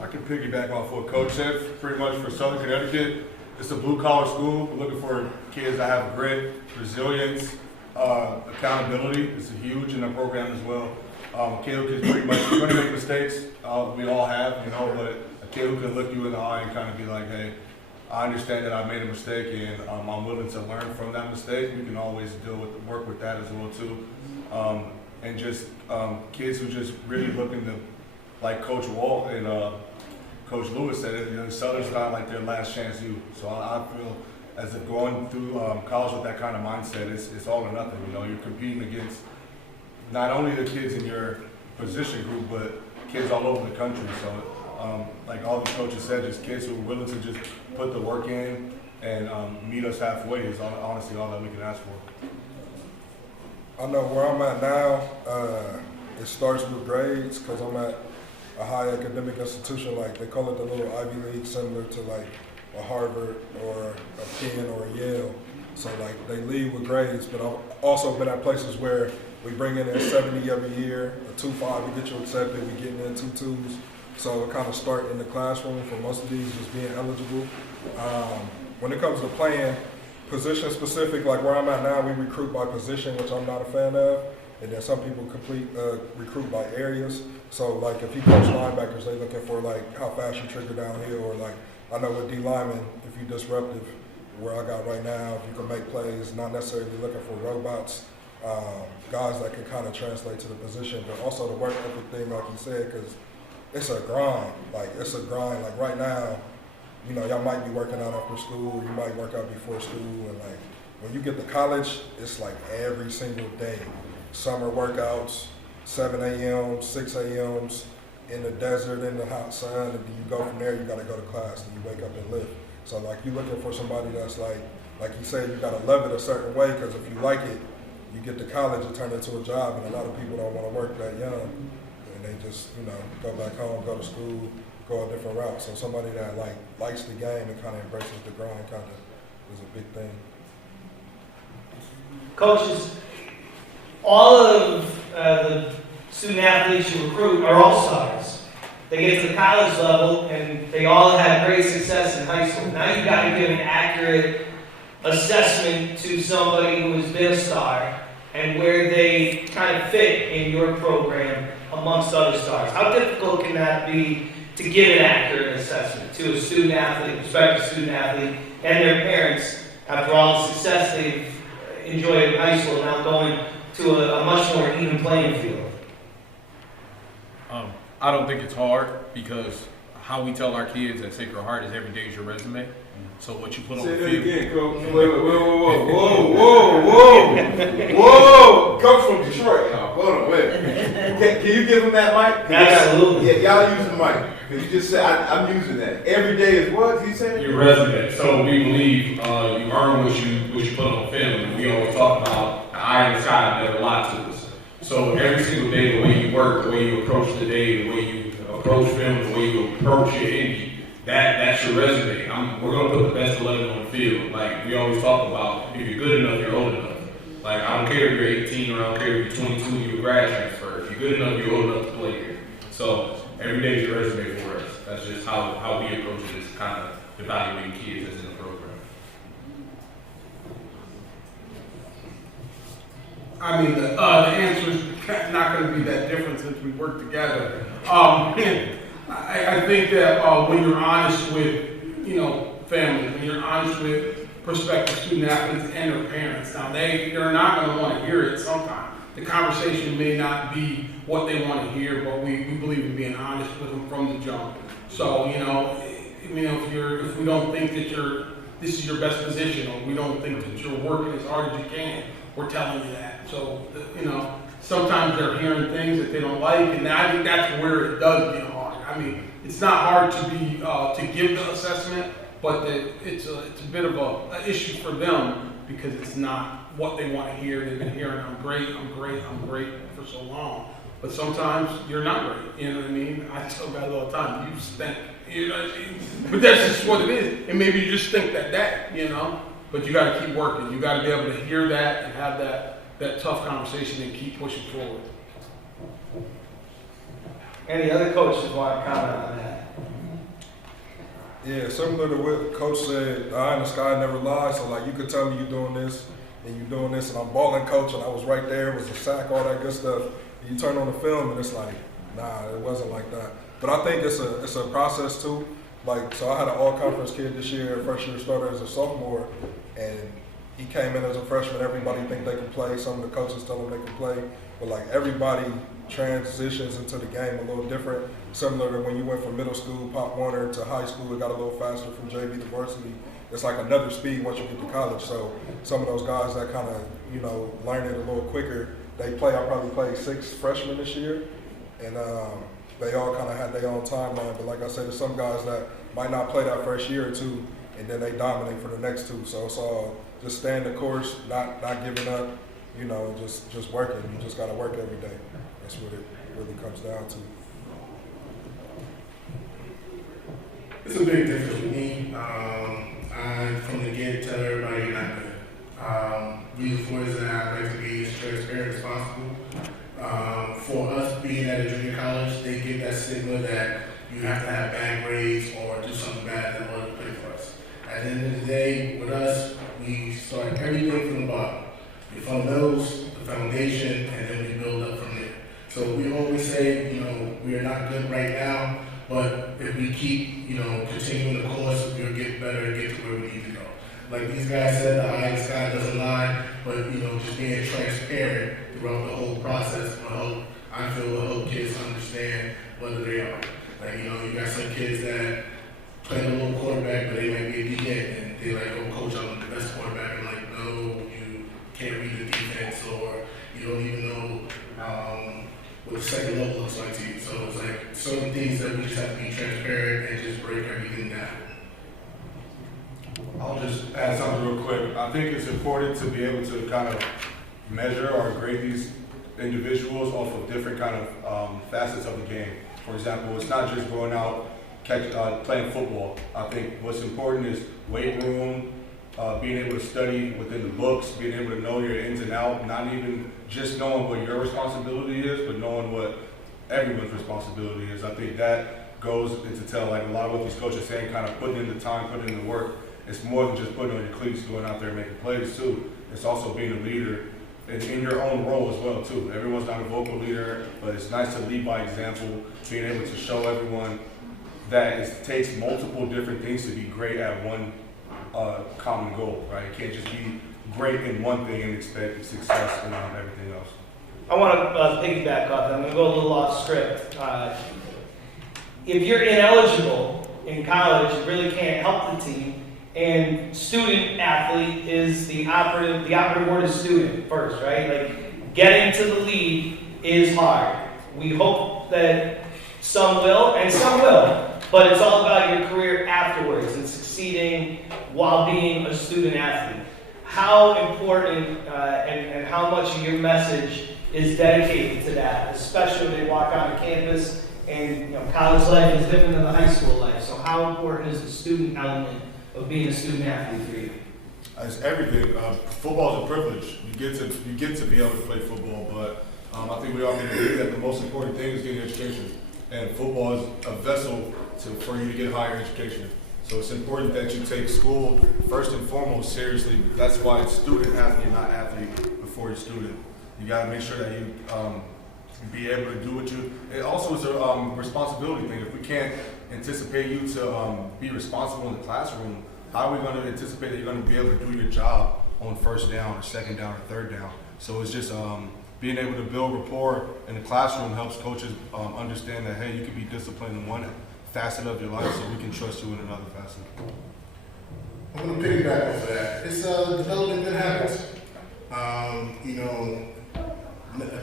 I can piggyback off what Coach said. Pretty much for Southern Connecticut, it's a blue-collar school. We're looking for kids that have grit, resilience, accountability. It's huge in the program as well. A kid who can pretty much, you're going to make mistakes. We all have, but a kid who can look you in the eye and kind of be like, hey, I understand that I made a mistake, and I'm willing to learn from that mistake. We can always work with that as well too, and just kids who just really looking to, like Coach Walt and Coach Lewis said, Southern's kind of like their last chance youth. So I feel as if going through college with that kind of mindset, it's all or nothing. You're competing against not only the kids in your position group, but kids all over the country. So. Like all the coaches said, just kids who are willing to just put the work in and meet us halfway is honestly all that we can ask for. I know where I'm at now, it starts with grades because I'm at a high academic institution, like they call it the little Ivy League, similar to like a Harvard or a Penn or a Yale. So like they lead with grades, but I've also been at places where We bring in at 70 every year, a 2.5 to get you accepted. We getting in 2.2s. So it kind of start in the classroom for most of these just being eligible. When it comes to playing position specific, like where I'm at now, we recruit by position, which I'm not a fan of. And then some people recruit by areas. So like if you coach linebackers, they looking for like how fast you trigger downhill, or like I know with D lineman, if you disruptive, where I got right now, if you can make plays, not necessarily looking for robots, guys that can kind of translate to the position, but also the work ethic thing, like you said, because it's a grind. Like it's a grind. Like right now, you know, y'all might be working out after school, you might work out before school, and like when you get to college, it's like every single day. Summer workouts, 7 a.m., 6 a.m.s, in the desert, in the hot sun, and then you go from there, you gotta go to class, and you wake up and lift. So like you looking for somebody that's like you said, you gotta love it a certain way, because if you like it, you get to college, it turns into a job, and a lot of people don't wanna work that young, and they just, you know, go back home, go to school, go a different route. So somebody that like likes the game and kind of embraces the grind kind of is a big thing. Coaches, all of the student athletes you recruit are all-stars. They get to the college level and they all have great success in high school. Now you've got to give an accurate assessment to somebody who has been a star and where they kind of fit in your program amongst other stars. How difficult can that be to give an accurate assessment to a student athlete, prospective student athlete, and their parents after all the success they've enjoyed in high school, now going to a much more even playing field? I don't think it's hard, because how we tell our kids at Sacred Heart is every day is your resume. So what you put on the field. Say that again, Coach. Whoa. Coach from Detroit, y'all. Hold on, wait. Can you give him that mic? Absolutely. Yeah, y'all use the mic. Because you just said, I'm using that. Every day is what? You said? Your resume. So we believe you earn what you put on film. We always talk about the eye in the sky never lie to us. So every single day, the way you work, the way you approach the day, the way you approach film, the way you approach your indie, that's your resume. We're gonna put the best 11 on the field. Like we always talk about, if you're good enough, you're old enough. Like I don't care if you're 18 or I don't care if you're 22, you're a grad transfer. If you're good enough, you're old enough to play here. So every day is your resume for us. That's just how we approach this kind of evaluating kids that's in the program. I mean, the answer is not going to be that different since we work together. I think that when you're honest with, families, when you're honest with prospective student athletes and their parents, now they're not going to want to hear it sometimes. The conversation may not be what they want to hear, but we believe in being honest with them from the jump. So, if we don't think that this is your best position, or we don't think that you're working as hard as you can, we're telling you that. So, sometimes they're hearing things that they don't like, and I think that's where it does get hard. I mean, it's not hard to give the assessment, but it's a bit of an issue for them because it's not what they want to hear. They've been hearing, I'm great for so long. But sometimes you're not great, you know what I mean? I tell guys all the time, you stink, you know what I mean? But that's just what it is. And maybe you just think that, but you got to keep working. You got to be able to hear that and have that tough conversation and keep pushing forward. Any other coaches want to comment on that? Yeah, similar to what Coach said, the eye in the sky never lies. So like you could tell me you're doing this and you're doing this, and I'm balling, coach, and I was right there, it was a sack, all that good stuff. And you turn on the film and it's like, nah, it wasn't like that. But I think it's a process too. Like, so I had an all-conference kid this year, first year starter as a sophomore, and he came in as a freshman. Everybody think they can play. Some of the coaches tell them they can play, but like everybody transitions into the game a little different. Similar to when you went from middle school, Pop Warner, to high school, it got a little faster from JV to varsity. It's like another speed once you get to college. So some of those guys that kind of, learn it a little quicker, I probably played 6 freshmen this year, and they all kind of had their own timeline. But like I said, there's some guys that might not play that first year or two, and then they dominate for the next 2. So it's all just staying the course, not giving up, just working. You just got to work every day. That's what it really comes down to. It's a big difference with me. I, from the get, tell everybody you're not good. Reason for it is that I like to be as transparent as possible. for us being at a junior college, they get that stigma that you have to have bad grades or do something bad in order to play for us. At the end of the day, with us, we start everything from the bottom. The fundamentals, the foundation, and then we build up from there. So we always say, you know, we are not good right now, but if we keep, you know, continuing the course, we'll get better and get to where we need to go. Like these guys said, the eye in the sky doesn't lie, but, you know, just being transparent throughout the whole process will help, I feel, will help kids understand whether they are. Like, you know, you got some kids that play a little quarterback, but they might be a DN, and they're like, oh, coach, I'm the best quarterback. I'm like, no, you can't read the defense, or you don't even know what the second look looks like to you. So it's like certain things that we just have to be transparent and just break everything down. I'll just add something real quick. I think it's important to be able to kind of measure or grade these individuals off of different kind of facets of the game. For example, it's not just going out, playing football. I think what's important is weight room, being able to study within the books, being able to know your ins and outs, not even just knowing what your responsibility is, but knowing what everyone's responsibility is. I think that goes into tell, like a lot of what these coaches are saying, kind of putting in the time, putting in the work. It's more than just putting on your cleats, going out there and making plays too. It's also being a leader in your own role as well too. Everyone's not a vocal leader, but it's nice to lead by example, being able to show everyone that it takes multiple different things to be great at one common goal, right? You can't just be great in one thing and expect success in everything else. I want to piggyback off that. I'm going to go a little off script. If you're ineligible in college, you really can't help the team. And student athlete is the operative word is student first, right? Like getting to the league is hard. We hope that some will and some will, but it's all about your career afterwards and succeeding while being a student athlete. How important and how much of your message is dedicated to that, especially when they walk on campus and, you know, college life is different than the high school life. So how important is the student element of being a student athlete for you? It's everything. Football is a privilege. You get to be able to play football, but I think we all can agree that the most important thing is getting education. And football is a vessel for you to get higher education. So it's important that you take school first and foremost seriously. That's why it's student athlete, not athlete before you're student. You got to make sure that you be able to do what you. It also is a responsibility thing. If we can't anticipate you to be responsible in the classroom, how are we going to anticipate that you're going to be able to do your job on first down or second down or third down? So it's just being able to build rapport in the classroom helps coaches understand that, hey, you can be disciplined in one facet of your life, so we can trust you in another facet. I'm going to piggyback off of that. It's developing good habits. You know,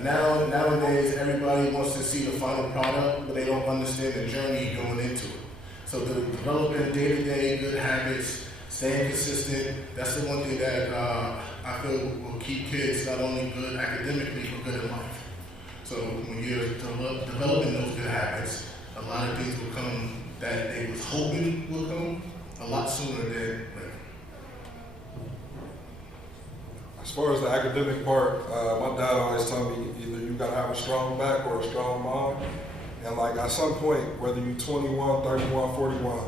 nowadays everybody wants to see the final product, but they don't understand the journey going into it. So developing day-to-day good habits, staying consistent, that's the one thing that I feel will keep kids not only good academically, but good in life. So when you're developing those good habits, a lot of things will come that they was hoping will come a lot sooner than later. As far as the academic part, my dad always told me either you gotta have a strong back or a strong mind. And like at some point, whether you're 21, 31, 41,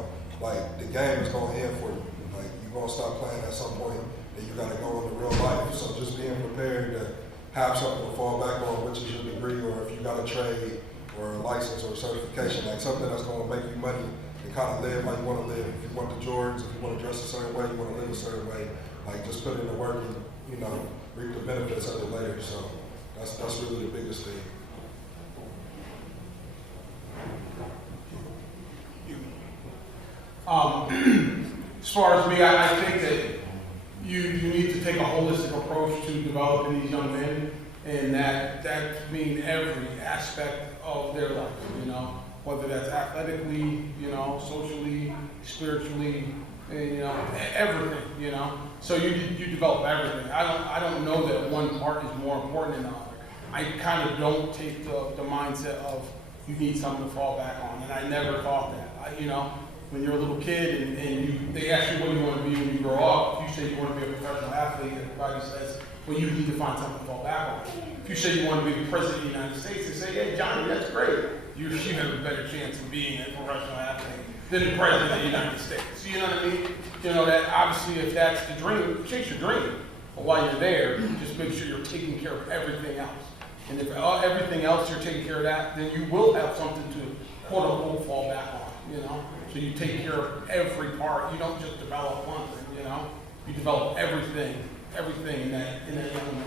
like the game is gonna end for you. Like you're gonna stop playing at some point and you gotta go into real life. So just being prepared to have something to fall back on, which is your degree, or if you got a trade or a license or a certification, like something that's gonna make you money and kind of live like you wanna live. If you want the Jordans, if you wanna dress a certain way, you wanna live a certain way, like just put in the work and, you know, reap the benefits of it later. So that's really the biggest thing. As far as me, I think that you need to take a holistic approach to developing these young men, and that means every aspect of their life, you know, whether that's athletically, you know, socially, spiritually, and, you know, everything, you know. So you develop everything. I don't know that one part is more important than the other. I kind of don't take the mindset of you need something to fall back on, and I never thought that. You know, when you're a little kid and they ask you what you want to be when you grow up, you say you want to be a professional athlete, and everybody says when you need to find something to fall back on. If you say you want to be the president of the United States, they say, hey, Johnny, that's great. You have a better chance of being a professional athlete than the president of the United States. You know what I mean? You know, that obviously if that's the dream, chase your dream. But while you're there, just make sure you're taking care of everything else. And if everything else you're taking care of that, then you will have something to quote unquote fall back on, you know? So you take care of every part. You don't just develop one thing, you know? You develop everything in that young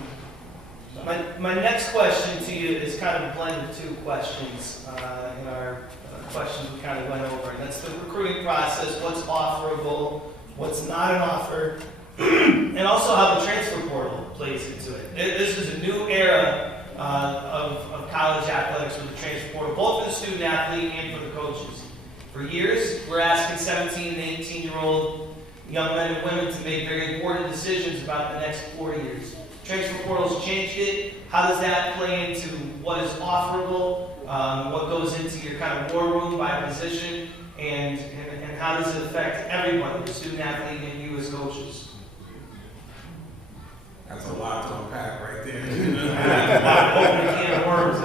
man. My next question to you is kind of a blend of two questions in our questions we kind of went over. And that's the recruiting process, what's offerable, what's not an offer, and also how the transfer portal plays into it. This is a new era of college athletics with the transfer portal, both for the student athlete and for the coaches. For years, we're asking 17 and 18-year-old young men and women to make very important decisions about the next 4 years. Transfer portal's changed it. How does that play into what is offerable, what goes into your kind of war room by position, and how does it affect everybody, the student athlete and you as coaches? That's a lot to unpack right there.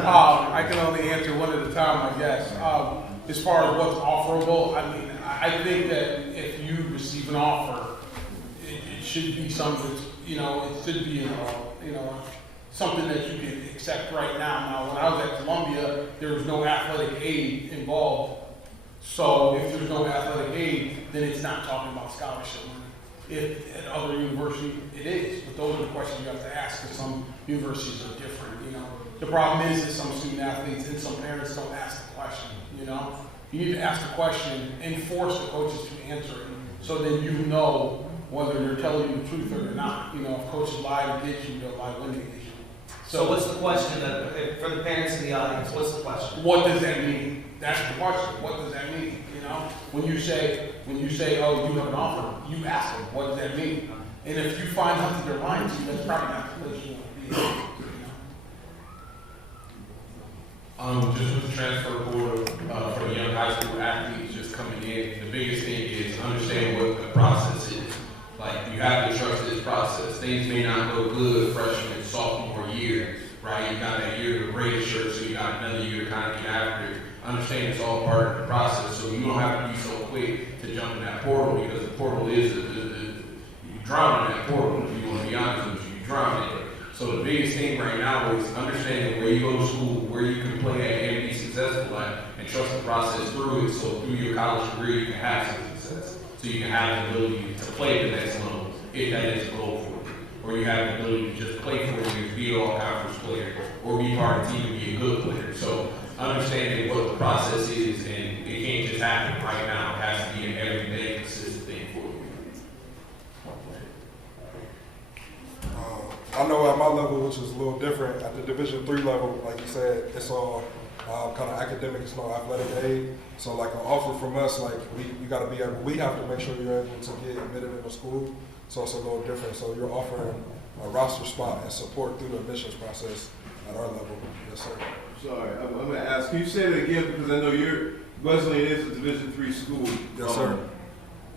I can only answer one at a time, I guess. As far as what's offerable, I mean, I think that if you receive an offer, it should be something, you know, it should be, something that you can accept right now. Now, when I was at Columbia, there was no athletic aid involved. So if there's no athletic aid, then it's not talking about scholarship money. If at other universities, it is. But those are the questions you have to ask, because some universities are different, you know. The problem is that some student athletes and some parents don't ask the question, you know. You need to ask the question and force the coaches to answer it, so then you know whether they're telling you the truth or they're not. You know, if coaches lie to get you, they'll lie when they get you. So what's the question for the parents in the audience? What's the question? What does that mean? That's the question. What does that mean? You know, when you say, oh, you have an offer, you ask them, what does that mean? And if you find out that they're lying to you, that's probably not the place you want to be. Just with the transfer board for the young high school athletes just coming in, the biggest thing is understand what the process is. Like, you have to trust this process. Things may not go good freshman, sophomore year, right? You got that year to register, so you got another year to kind of get after it. Understand it's all part of the process, so you don't have to be so quick to jump in that portal, because the portal is, you drown in that portal. If you want to be honest with you, you drown in it. So the biggest thing right now is understanding where you go to school, where you can play at and be successful at, and trust the process through it, so through your college career you can have some success. So you can have the ability to play at the next level, if that is a goal for you. Or you have the ability to just play 4 years, be an all-conference player, or be part of the team and be a good player. So understanding what the process is, and it can't just happen right now. It has to be an everyday consistent thing for you. I know at my level, which is a little different, at the Division III level, like you said, it's all kind of academic, it's no athletic aid. So like an offer from us, like we got to be able, we have to make sure you're able to get admitted into school. So it's a little different. So you're offering a roster spot and support through the admissions process at our level. Yes, sir. Sorry, I'm going to ask, can you say that again, because I know Wesleyan is a Division III school. Yes, sir.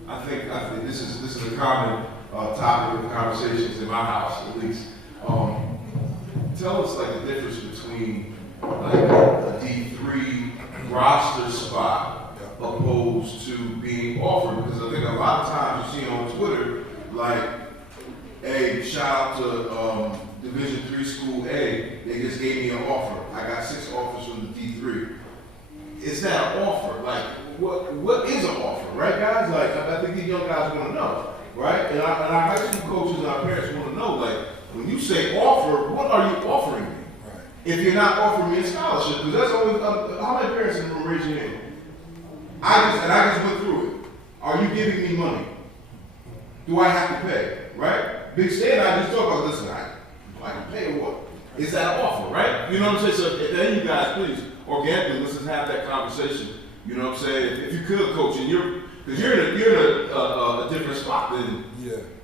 I think this is a common topic of conversations in my house, at least. Tell us like the difference between like a D3 roster spot opposed to being offered, because I think a lot of times you see on Twitter like, hey, shout out to Division III School A, they just gave me an offer. I got 6 offers from the D3. Is that an offer? Like, what is an offer, right, guys? Like, I think these young guys want to know, right? And our high school coaches and our parents want to know, like, when you say offer, what are you offering me? Right. If you're not offering me a scholarship, because that's always, how many parents in the room raise your hand? I just went through it. Are you giving me money? Do I have to pay, right? Big Stan and I just talk about, listen, I can pay or what? Is that an offer, right? You know what I'm saying? So then you guys, please, organically, let's just have that conversation. You know what I'm saying? If you could, coach, and because you're in a different spot than,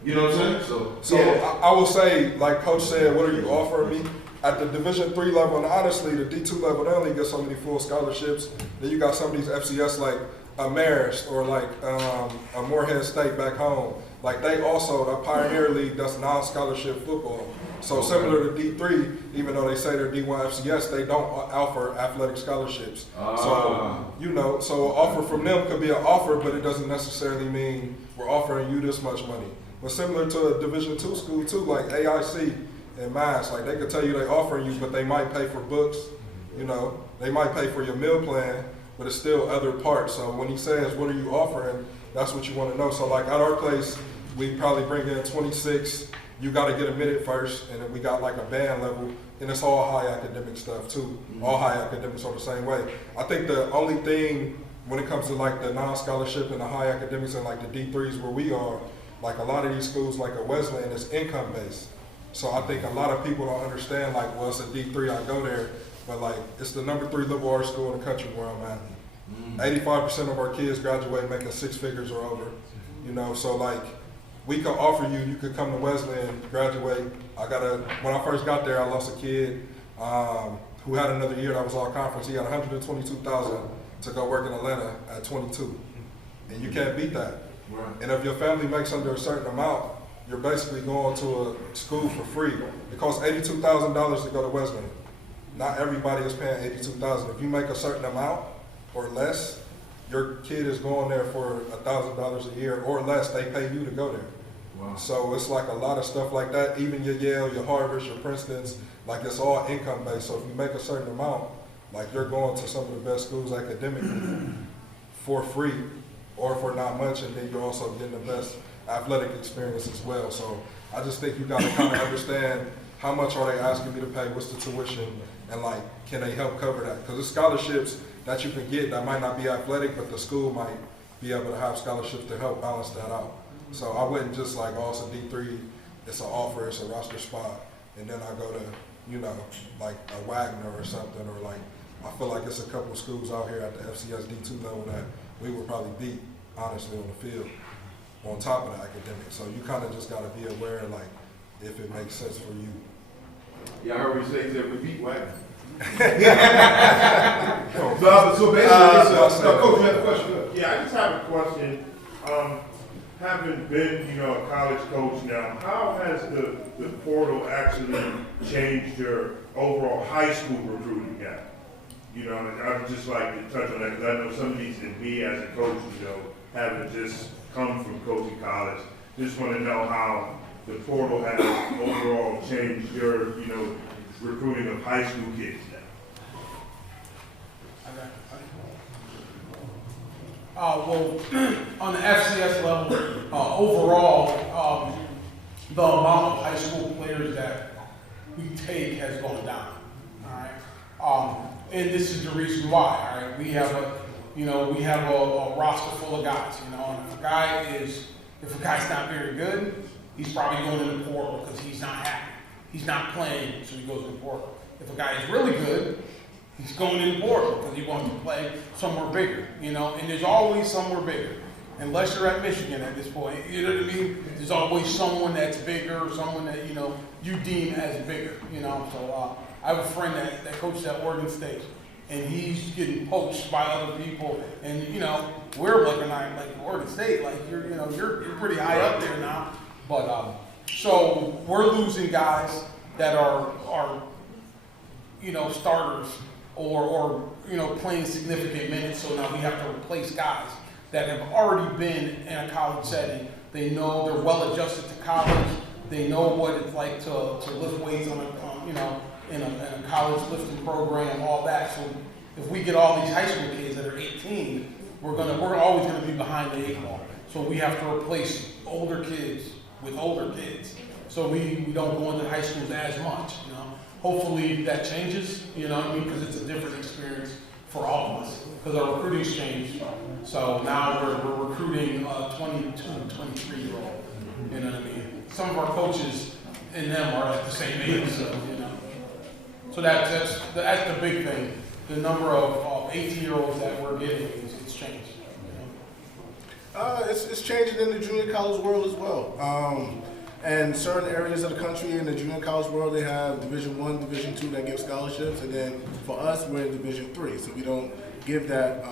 you know what I'm saying? So yeah. I will say, like Coach said, what are you offering me? At the Division III level, and honestly, the D2 level, they only get so many full scholarships. Then you got some of these FCS like a Marist or like a Morehead State back home. Like they also, the Pioneer League, that's non-scholarship football. So similar to D3, even though they say they're D1 FCS, they don't offer athletic scholarships. So, you know, so an offer from them could be an offer, but it doesn't necessarily mean we're offering you this much money. But similar to a Division II school too, like AIC and Mass, like they could tell you they're offering you, but they might pay for books, you know, they might pay for your meal plan, but it's still other parts. So when he says, what are you offering, that's what you want to know. So like at our place, we probably bring in 26. You got to get admitted first, and then we got like a band level, and it's all high academic stuff too. All high academics are the same way. I think the only thing when it comes to like the non-scholarship and the high academics and like the D3s where we are, like a lot of these schools like a Wesleyan is income based. So I think a lot of people don't understand like, well, it's a D3, I go there, but like it's the #3 liberal arts school in the country where I'm at. 85% of our kids graduate making 6 figures or over, you know, so like, we could offer you, you could come to Wesleyan, graduate. When I first got there, I lost a kid who had another year that was all conference. He had $122,000 to go work in Atlanta at 22. And you can't beat that. Right. And if your family makes under a certain amount, you're basically going to a school for free. It costs $82,000 to go to Wesleyan. Not everybody is paying $82,000. If you make a certain amount or less, your kid is going there for $1,000 a year or less. They pay you to go there. Wow. So it's like a lot of stuff like that. Even your Yale, your Harvards, your Princetons, like it's all income based. So if you make a certain amount, like you're going to some of the best schools academically for free or for not much, and then you're also getting the best athletic experience as well. So I just think you got to kind of understand how much are they asking me to pay, what's the tuition, and like can they help cover that? Because the scholarships that you can get that might not be athletic, but the school might be able to have scholarships to help balance that out. So I wouldn't just like, oh, it's a D3, it's an offer, it's a roster spot, and then I go to, you know, like a Wagner or something, or like, I feel like it's a couple of schools out here at the FCS D2 level that we would probably beat, honestly, on the field, on top of the academics. So you kind of just got to be aware, like, if it makes sense for you. Yeah, I heard you say that we beat Wagner. So basically, Coach, you have a question. Yeah, I just have a question. Having been, you know, a college coach now, how has the portal actually changed your overall high school recruiting gap? You know, and I would just like to touch on that because I know some of these, and me as a coach, you know, haven't just come from coaching college. Just want to know how the portal has overall changed your, you know, recruiting of high school kids now. Well, on the FCS level, overall, the amount of high school players that we take has gone down. All right, and this is the reason why. All right, we have a roster full of guys. You know, and if a guy's not very good, he's probably going in the portal because he's not happy. He's not playing, so he goes in the portal. If a guy is really good, he's going in the portal because he wants to play somewhere bigger, you know, and there's always somewhere bigger. Unless you're at Michigan at this point, you know what I mean? There's always someone that's bigger, or someone that, you know, you deem as bigger, you know. So I have a friend that coaches at Oregon State, and he's getting poached by other people, and, you know, we're looking like Oregon State, like you're pretty high up there now. But so we're losing guys that are you know, starters or you know, playing significant minutes. So now we have to replace guys that have already been in a college setting. They know, they're well adjusted to college. They know what it's like to lift weights on you know, in a college lifting program, all that. So if we get all these high school kids that are 18, we're always gonna be behind the 8 ball. So we have to replace older kids with older kids. So we don't go into high schools as much, you know. Hopefully that changes, you know what I mean, because it's a different experience for all of us, because our recruiting's changed. So now we're recruiting 22, 23-year-old, you know what I mean. Some of our coaches and them are like the same age, so, you know. So that's the big thing. The number of 18-year-olds that we're getting, it's changed. You know? It's changing in the junior college world as well. And certain areas of the country in the junior college world, they have Division I, Division II that give scholarships, and then for us, we're in Division III, so we don't give that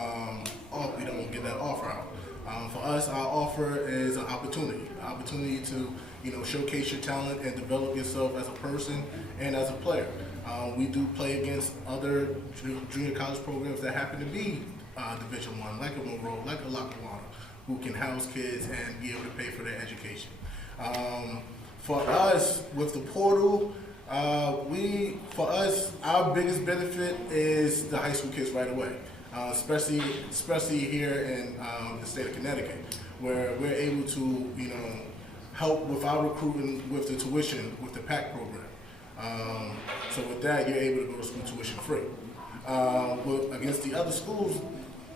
we don't give that offer out. For us, our offer is an opportunity to, showcase your talent and develop yourself as a person and as a player. We do play against other junior college programs that happen to be Division I, like a Monroe, like a Lackawanna, who can house kids and be able to pay for their education. For us, with the portal, our biggest benefit is the high school kids right away, especially here in the state of Connecticut, where we're able to, help with our recruiting with the tuition with the PAC program. So with that, you're able to go to school tuition free. Against the other schools,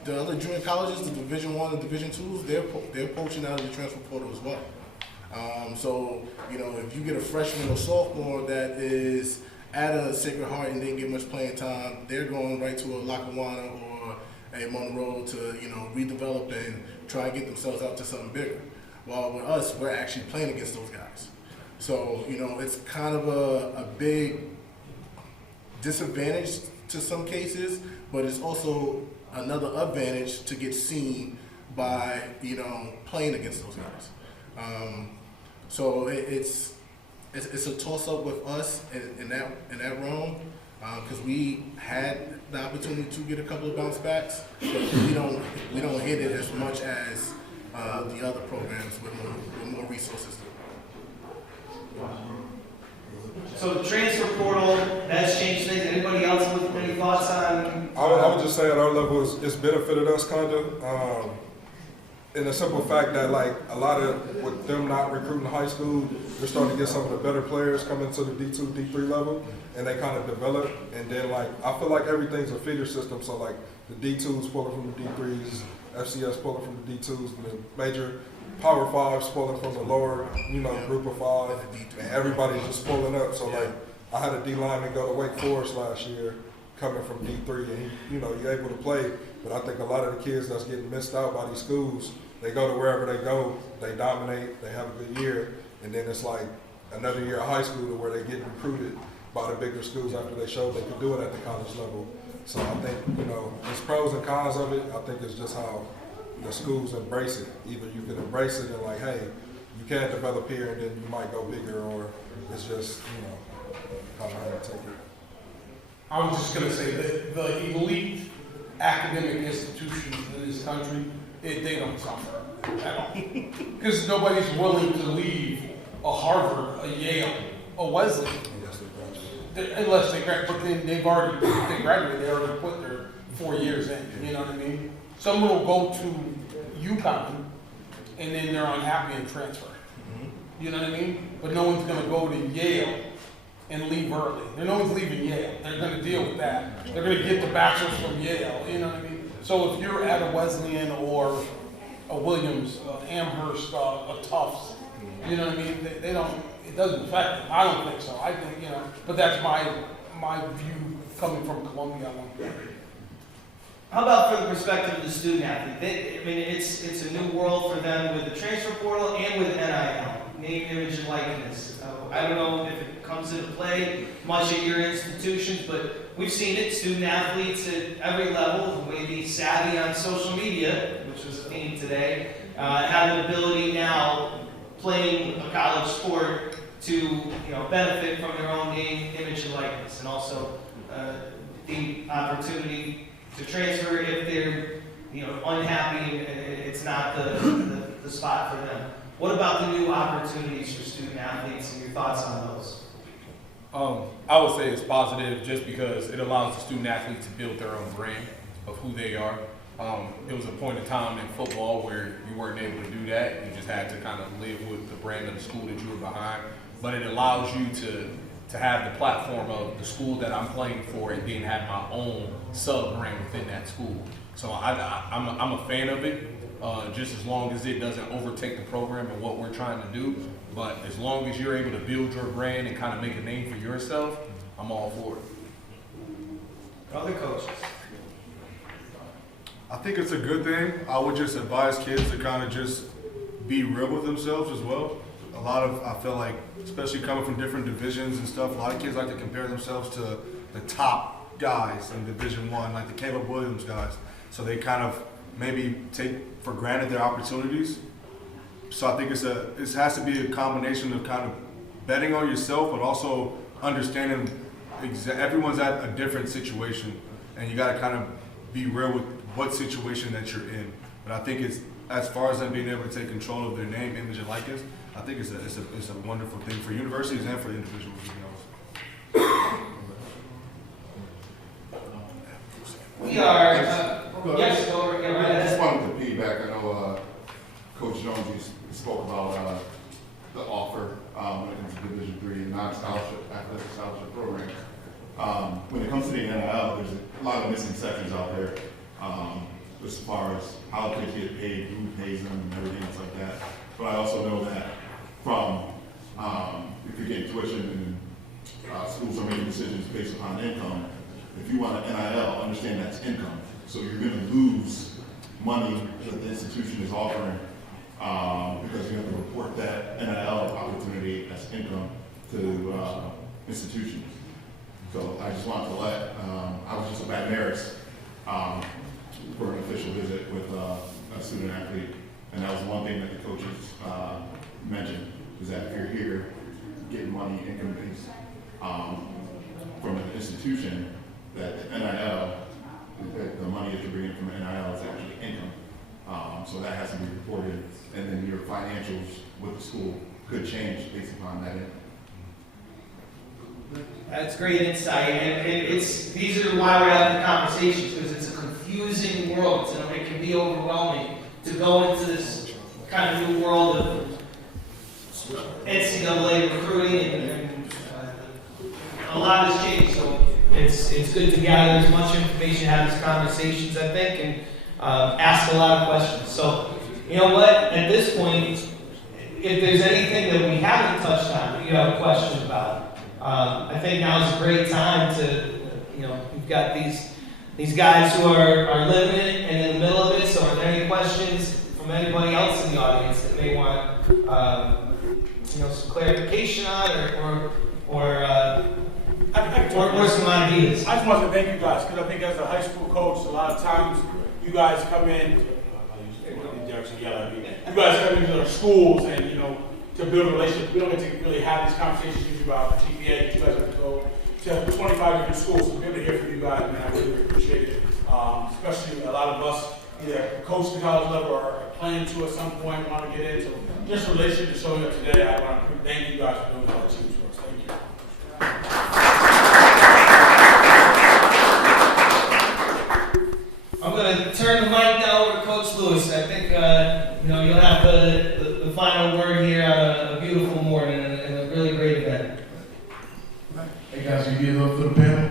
the other junior colleges, the Division I and Division IIs, they're poaching out of the transfer portal as well. So, if you get a freshman or sophomore that is at a Sacred Heart and didn't get much playing time, they're going right to a Lackawanna or a Monroe to, redevelop and try and get themselves out to something bigger. While with us, we're actually playing against those guys. So, it's kind of a big disadvantage to some cases, but it's also another advantage to get seen by, playing against those guys. So it's a toss up with us in that realm, because we had the opportunity to get a couple of bounce backs, but we don't hit it as much as the other programs with more resources. So the transfer portal has changed things. Anybody else with any thoughts on? I would just say at our level, it's benefited us kind of. In the simple fact that like a lot of, with them not recruiting high school, we're starting to get some of the better players coming to the D2, D3 level, and they kind of develop. And then like, I feel like everything's a feeder system. So like the D2s pulling from the D3s, FCS pulling from the D2s, and the major Power 5s pulling from the lower, group of 5, and everybody's just pulling up. So like, I had a D lineman go to Wake Forest last year, coming from D3, and you're able to play. But I think a lot of the kids that's getting missed out by these schools, they go to wherever they go, they dominate, they have a good year, and then it's like another year of high school to where they get recruited by the bigger schools after they showed they could do it at the college level. So I think, there's pros and cons of it. I think it's just how the schools embrace it. Either you can embrace it and like, hey, you can develop here and then you might go bigger, or it's just, kind of how you take it. I was just going to say that the elite academic institutions in this country, they don't suffer at all. Because nobody's willing to leave a Harvard, a Yale, a Wesley. Unless they graduate. But then they graduated, they already put their 4 years in. You know what I mean? Someone will go to UConn and then they're unhappy and transfer. You know what I mean? But no one's going to go to Yale and leave early. No one's leaving Yale. They're going to deal with that. They're going to get the bachelor's from Yale. You know what I mean? So if you're at a Wesleyan or a Williams, Amherst, a Tufts, you know what I mean? They don't. It doesn't affect them. I don't think so. I think but that's my view coming from Columbia. How about for the perspective of the student athlete? It's a new world for them with the transfer portal and with NIL, name, image, and likeness. I don't know if it comes into play much at your institutions, but we've seen it. Student athletes at every level who may be savvy on social media, which was a theme today, have the ability now, playing a college sport, to benefit from their own name, image, and likeness, and also the opportunity to transfer if they're unhappy and it's not the spot for them. What about the new opportunities for student athletes and your thoughts on those? I would say it's positive just because it allows the student athletes to build their own brand of who they are. It was a point in time in football where you weren't able to do that. You just had to kind of live with the brand of the school that you were behind. But it allows you to have the platform of the school that I'm playing for and then have my own sub-brand within that school. So I'm a fan of it, just as long as it doesn't overtake the program and what we're trying to do. But as long as you're able to build your brand and kind of make a name for yourself, I'm all for it. Other coaches? I think it's a good thing. I would just advise kids to kind of just be real with themselves as well. I feel like, especially coming from different divisions and stuff, a lot of kids like to compare themselves to the top guys in Division I, like the Caleb Williams guys. So they kind of maybe take for granted their opportunities. So I think it has to be a combination of kind of betting on yourself, but also understanding everyone's at a different situation, and you got to kind of be real with what situation that you're in. But I think it's, as far as them being able to take control of their name, image, and likeness, I think it's a wonderful thing for universities and for individuals. We are. Yes, go over. Yeah, I just wanted to piggyback. I know Coach Jones, you spoke about the offer when it comes to Division III and non-scholarship athletic scholarship programs. When it comes to the NIL, there's a lot of misconceptions out there as far as how kids get paid, who pays them, and everything else like that. But I also know that from if you're getting tuition and schools are making decisions based upon income, if you want an NIL, understand that's income. So you're going to lose money that the institution is offering because you have to report that NIL opportunity as income to institutions. So I just wanted to I was just at Baton Maris for an official visit with a student athlete, and that was one thing that the coaches mentioned, is that if you're here getting money income-based from an institution, that the NIL, the money that you're bringing from the NIL is actually income. So that has to be reported, and then your financials with the school could change based upon that income. That's great insight, and these are why we're having the conversations, because it's a confusing world. So it can be overwhelming to go into this kind of new world of NCAA recruiting, and a lot has changed. So it's good to gather as much information, have these conversations, I think, and ask a lot of questions. So, you know what? At this point, if there's anything that we haven't touched on, that you have a question about, I think now is a great time to, we've got these guys who are living it and in the middle of it. So, are there any questions from anybody else in the audience that may want, some clarification on, or some ideas? I just want to thank you guys, because I think as a high school coach, a lot of times you guys come in. You guys come into our schools and to build relationships. We don't get to really have these conversations usually about Cmca. You guys have to go to 25 different schools. So we're able to hear from you guys, and I really appreciate it. Especially a lot of us either coach the college level or plan to at some point want to get in. So just relationship to showing up today, I want to thank you guys for doing all the teams for us. Thank you. I'm going to turn the mic now over to Coach Lewis. I think you'll have the final word here on a beautiful morning and a really great event. Hey guys, you give up for the panel?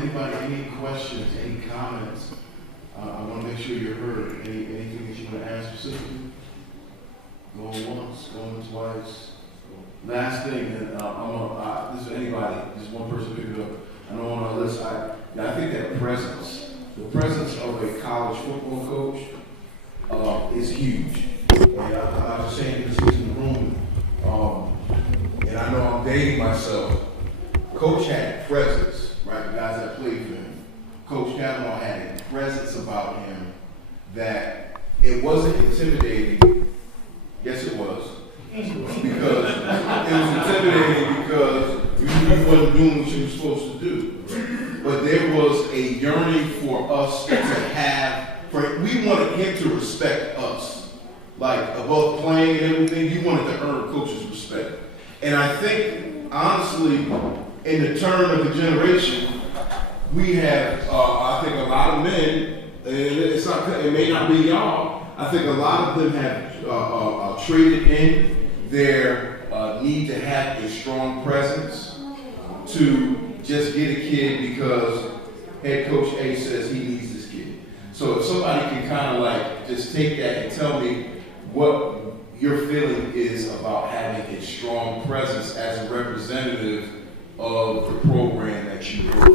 Anybody, any questions, any comments? I want to make sure you're heard. Anything that you want to ask specifically? Going once, going twice. Last thing, and this is anybody, just one person pick it up. I know on our list, I think that the presence of a college football coach is huge. And I was saying this in the room, and I know I'm dating myself. Coach had presence, right? The guys that played for him. Coach Kavanaugh had a presence about him that it wasn't intimidating. Yes, it was. Because it was intimidating because you wasn't doing what you were supposed to do. But there was a yearning for us to have, we wanted him to respect us. Like above playing and everything, you wanted to earn coach's respect. And I think, honestly, in the turn of the generation, we have, I think a lot of men, and it may not be y'all, I think a lot of them have traded in their need to have a strong presence to just get a kid because head coach A says he needs this kid. So if somebody can kind of like just take that and tell me what your feeling is about having a strong presence as a representative of the program that you work for.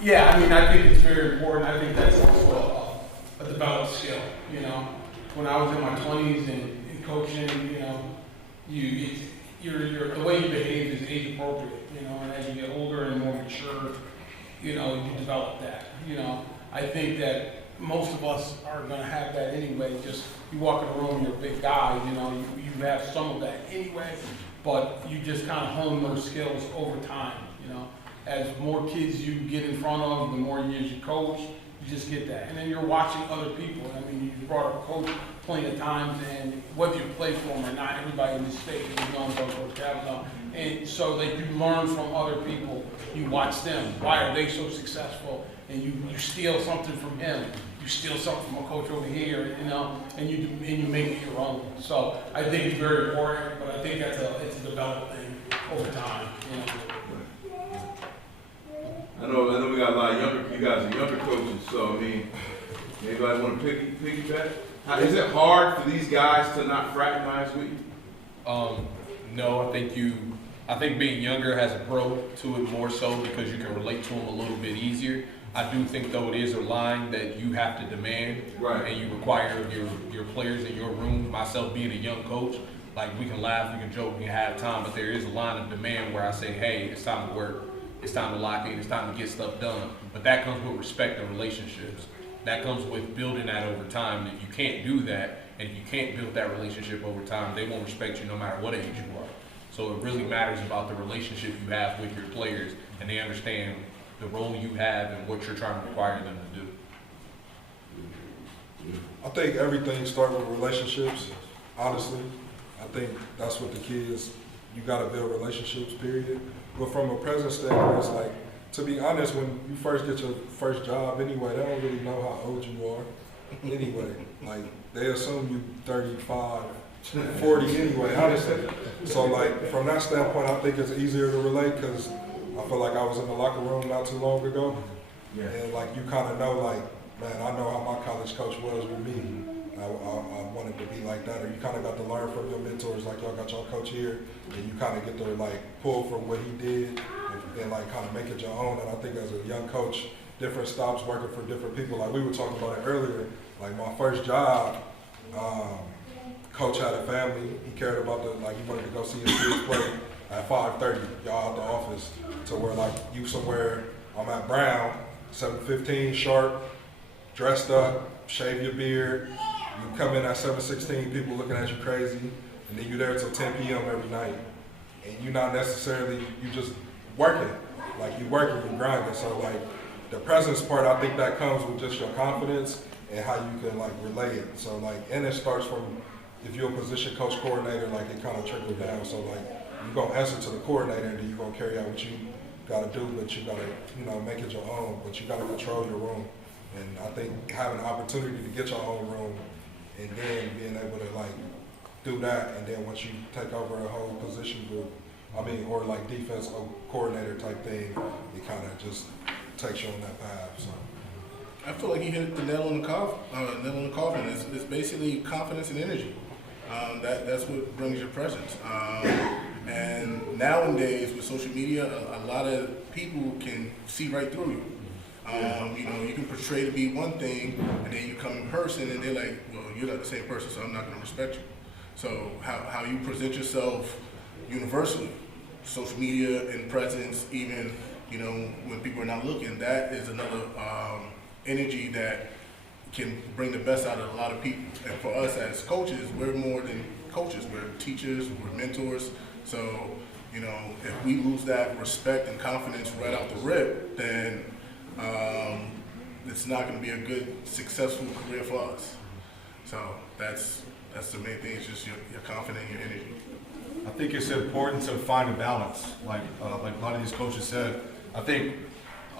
Yeah, I mean, I think it's very important. I think that's also a developed skill, when I was in my 20s and coaching, you know, the way you behave is age appropriate, you know, and as you get older and more mature, you know, you develop that, you know. I think that most of us are going to have that anyway. Just you walk in a room, you're a big guy, you know, you have some of that anyway, but you just kind of hone those skills over time, you know. As more kids you get in front of, the more years you coach, you just get that. And then you're watching other people. I mean, you brought up a coach plenty of times, and whether you play for them or not, everybody in this state is known about Coach Cavanaugh. And so like you learn from other people, you watch them. Why are they so successful? And you steal something from him. You steal something from a coach over here, you know, and you make it your own. So I think it's very important, but I think it's a developed thing over time, you know. I know we got a lot of younger, you guys are younger coaches, so I mean, anybody want to piggyback? Is it hard for these guys to not fraternize with you? No, I think being younger has a pro to it more so because you can relate to them a little bit easier. I do think though it is a line that you have to demand, right, and you require your players in your room. Myself being a young coach, like we can laugh, we can joke, we can have time, but there is a line of demand where I say, hey, it's time to work. It's time to lock in, it's time to get stuff done. But that comes with respect and relationships. That comes with building that over time. If you can't do that, and if you can't build that relationship over time, they won't respect you no matter what age you are. So it really matters about the relationship you have with your players, and they understand the role you have and what you're trying to require them to do. I think everything starts with relationships, honestly. I think that's what the kids, you gotta build relationships, period. But from a present standpoint, it's like, to be honest, when you first get your first job anyway, they don't really know how old you are anyway. Like, they assume you 35, 40 anyway, honestly. So like, from that standpoint, I think it's easier to relate because I feel like I was in the locker room not too long ago. Yeah. And like, you kind of know, like, man, I know how my college coach was with me. I wanted to be like that, or you kind of got to learn from your mentors, like y'all got your coach here, and you kind of get to like pull from what he did and like kind of make it your own. And I think as a young coach, different stops working for different people. Like we were talking about it earlier, like my first job, coach had a family. He cared about he wanted to go see his kids play at 5:30, y'all out the office, to where like you somewhere, I'm at Brown, 7:15 sharp, dressed up, shave your beard. You come in at 7:16, people looking at you crazy, and then you're there till 10 p.m. every night. And you're not necessarily, you just working. Like you working, you grinding. So like the presence part, I think that comes with just your confidence and how you can like relay it. So like, and it starts from, if you're a position coach coordinator, like it kind of trickles down. So like, you're gonna answer to the coordinator and then you're gonna carry out what you gotta do, but you gotta, make it your own, but you gotta control your room. And I think having the opportunity to get your own room and then being able to like do that, and then once you take over a whole position group, or like defense coordinator type thing, it kind of just takes you on that path. So I feel like you hit the nail on the coffin. It's basically confidence and energy. That's what brings your presence. And nowadays with social media, a lot of people can see right through you. You can portray to be one thing, and then you come in person, and they're like, well, you're not the same person, so I'm not going to respect you. So how you present yourself universally, social media and presence, even, when people are not looking, that is another energy that can bring the best out of a lot of people. And for us as coaches, we're more than coaches. We're teachers, we're mentors. So, if we lose that respect and confidence right out the rip, then it's not going to be a good, successful career for us. So that's the main thing. It's just you're confident in your energy. I think it's important to find a balance. Like a lot of these coaches said, I think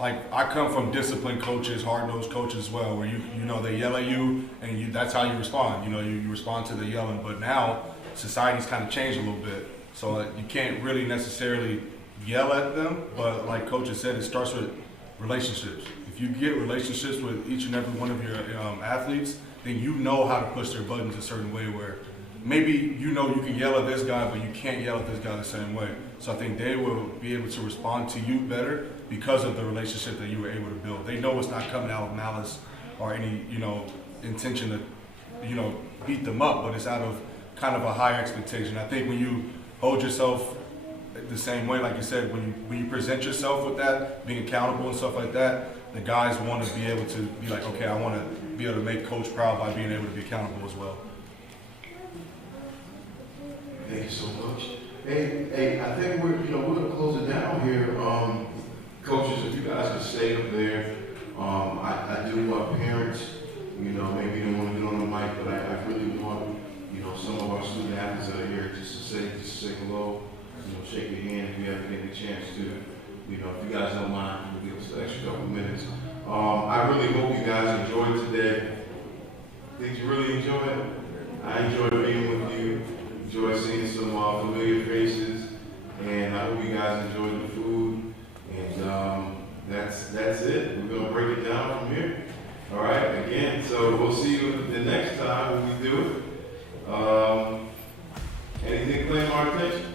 I come from disciplined coaches, hard-nosed coaches as well, where they yell at you and that's how you respond. You respond to the yelling. But now society's kind of changed a little bit, so you can't really necessarily yell at them. But like coaches said, it starts with relationships. If you get relationships with each and every one of your athletes, then you know how to push their buttons a certain way where maybe you can yell at this guy, but you can't yell at this guy the same way. So I think they will be able to respond to you better because of the relationship that you were able to build. They know it's not coming out of malice or any, intention to beat them up, but it's out of kind of a high expectation. I think when you hold yourself the same way, like you said, when you present yourself with that, being accountable and stuff like that, the guys want to be able to be like, okay, I want to be able to make coach proud by being able to be accountable as well. Thank you so much. Hey, I think we're gonna close it down here. Coaches, if you guys can stay up there, I do want parents, maybe you don't want to get on the mic, but I really want, some of our student athletes that are here just to say hello, shake your hand if you ever get a chance to. If you guys don't mind, we'll give us an extra couple minutes. I really hope you guys enjoyed today. Did you really enjoy it? I enjoyed being with you. Enjoyed seeing some familiar faces, and I hope you guys enjoyed the food. And that's it. We're gonna break it down from here. All right. Again, so we'll see you the next time when we do it. Anything claim our attention?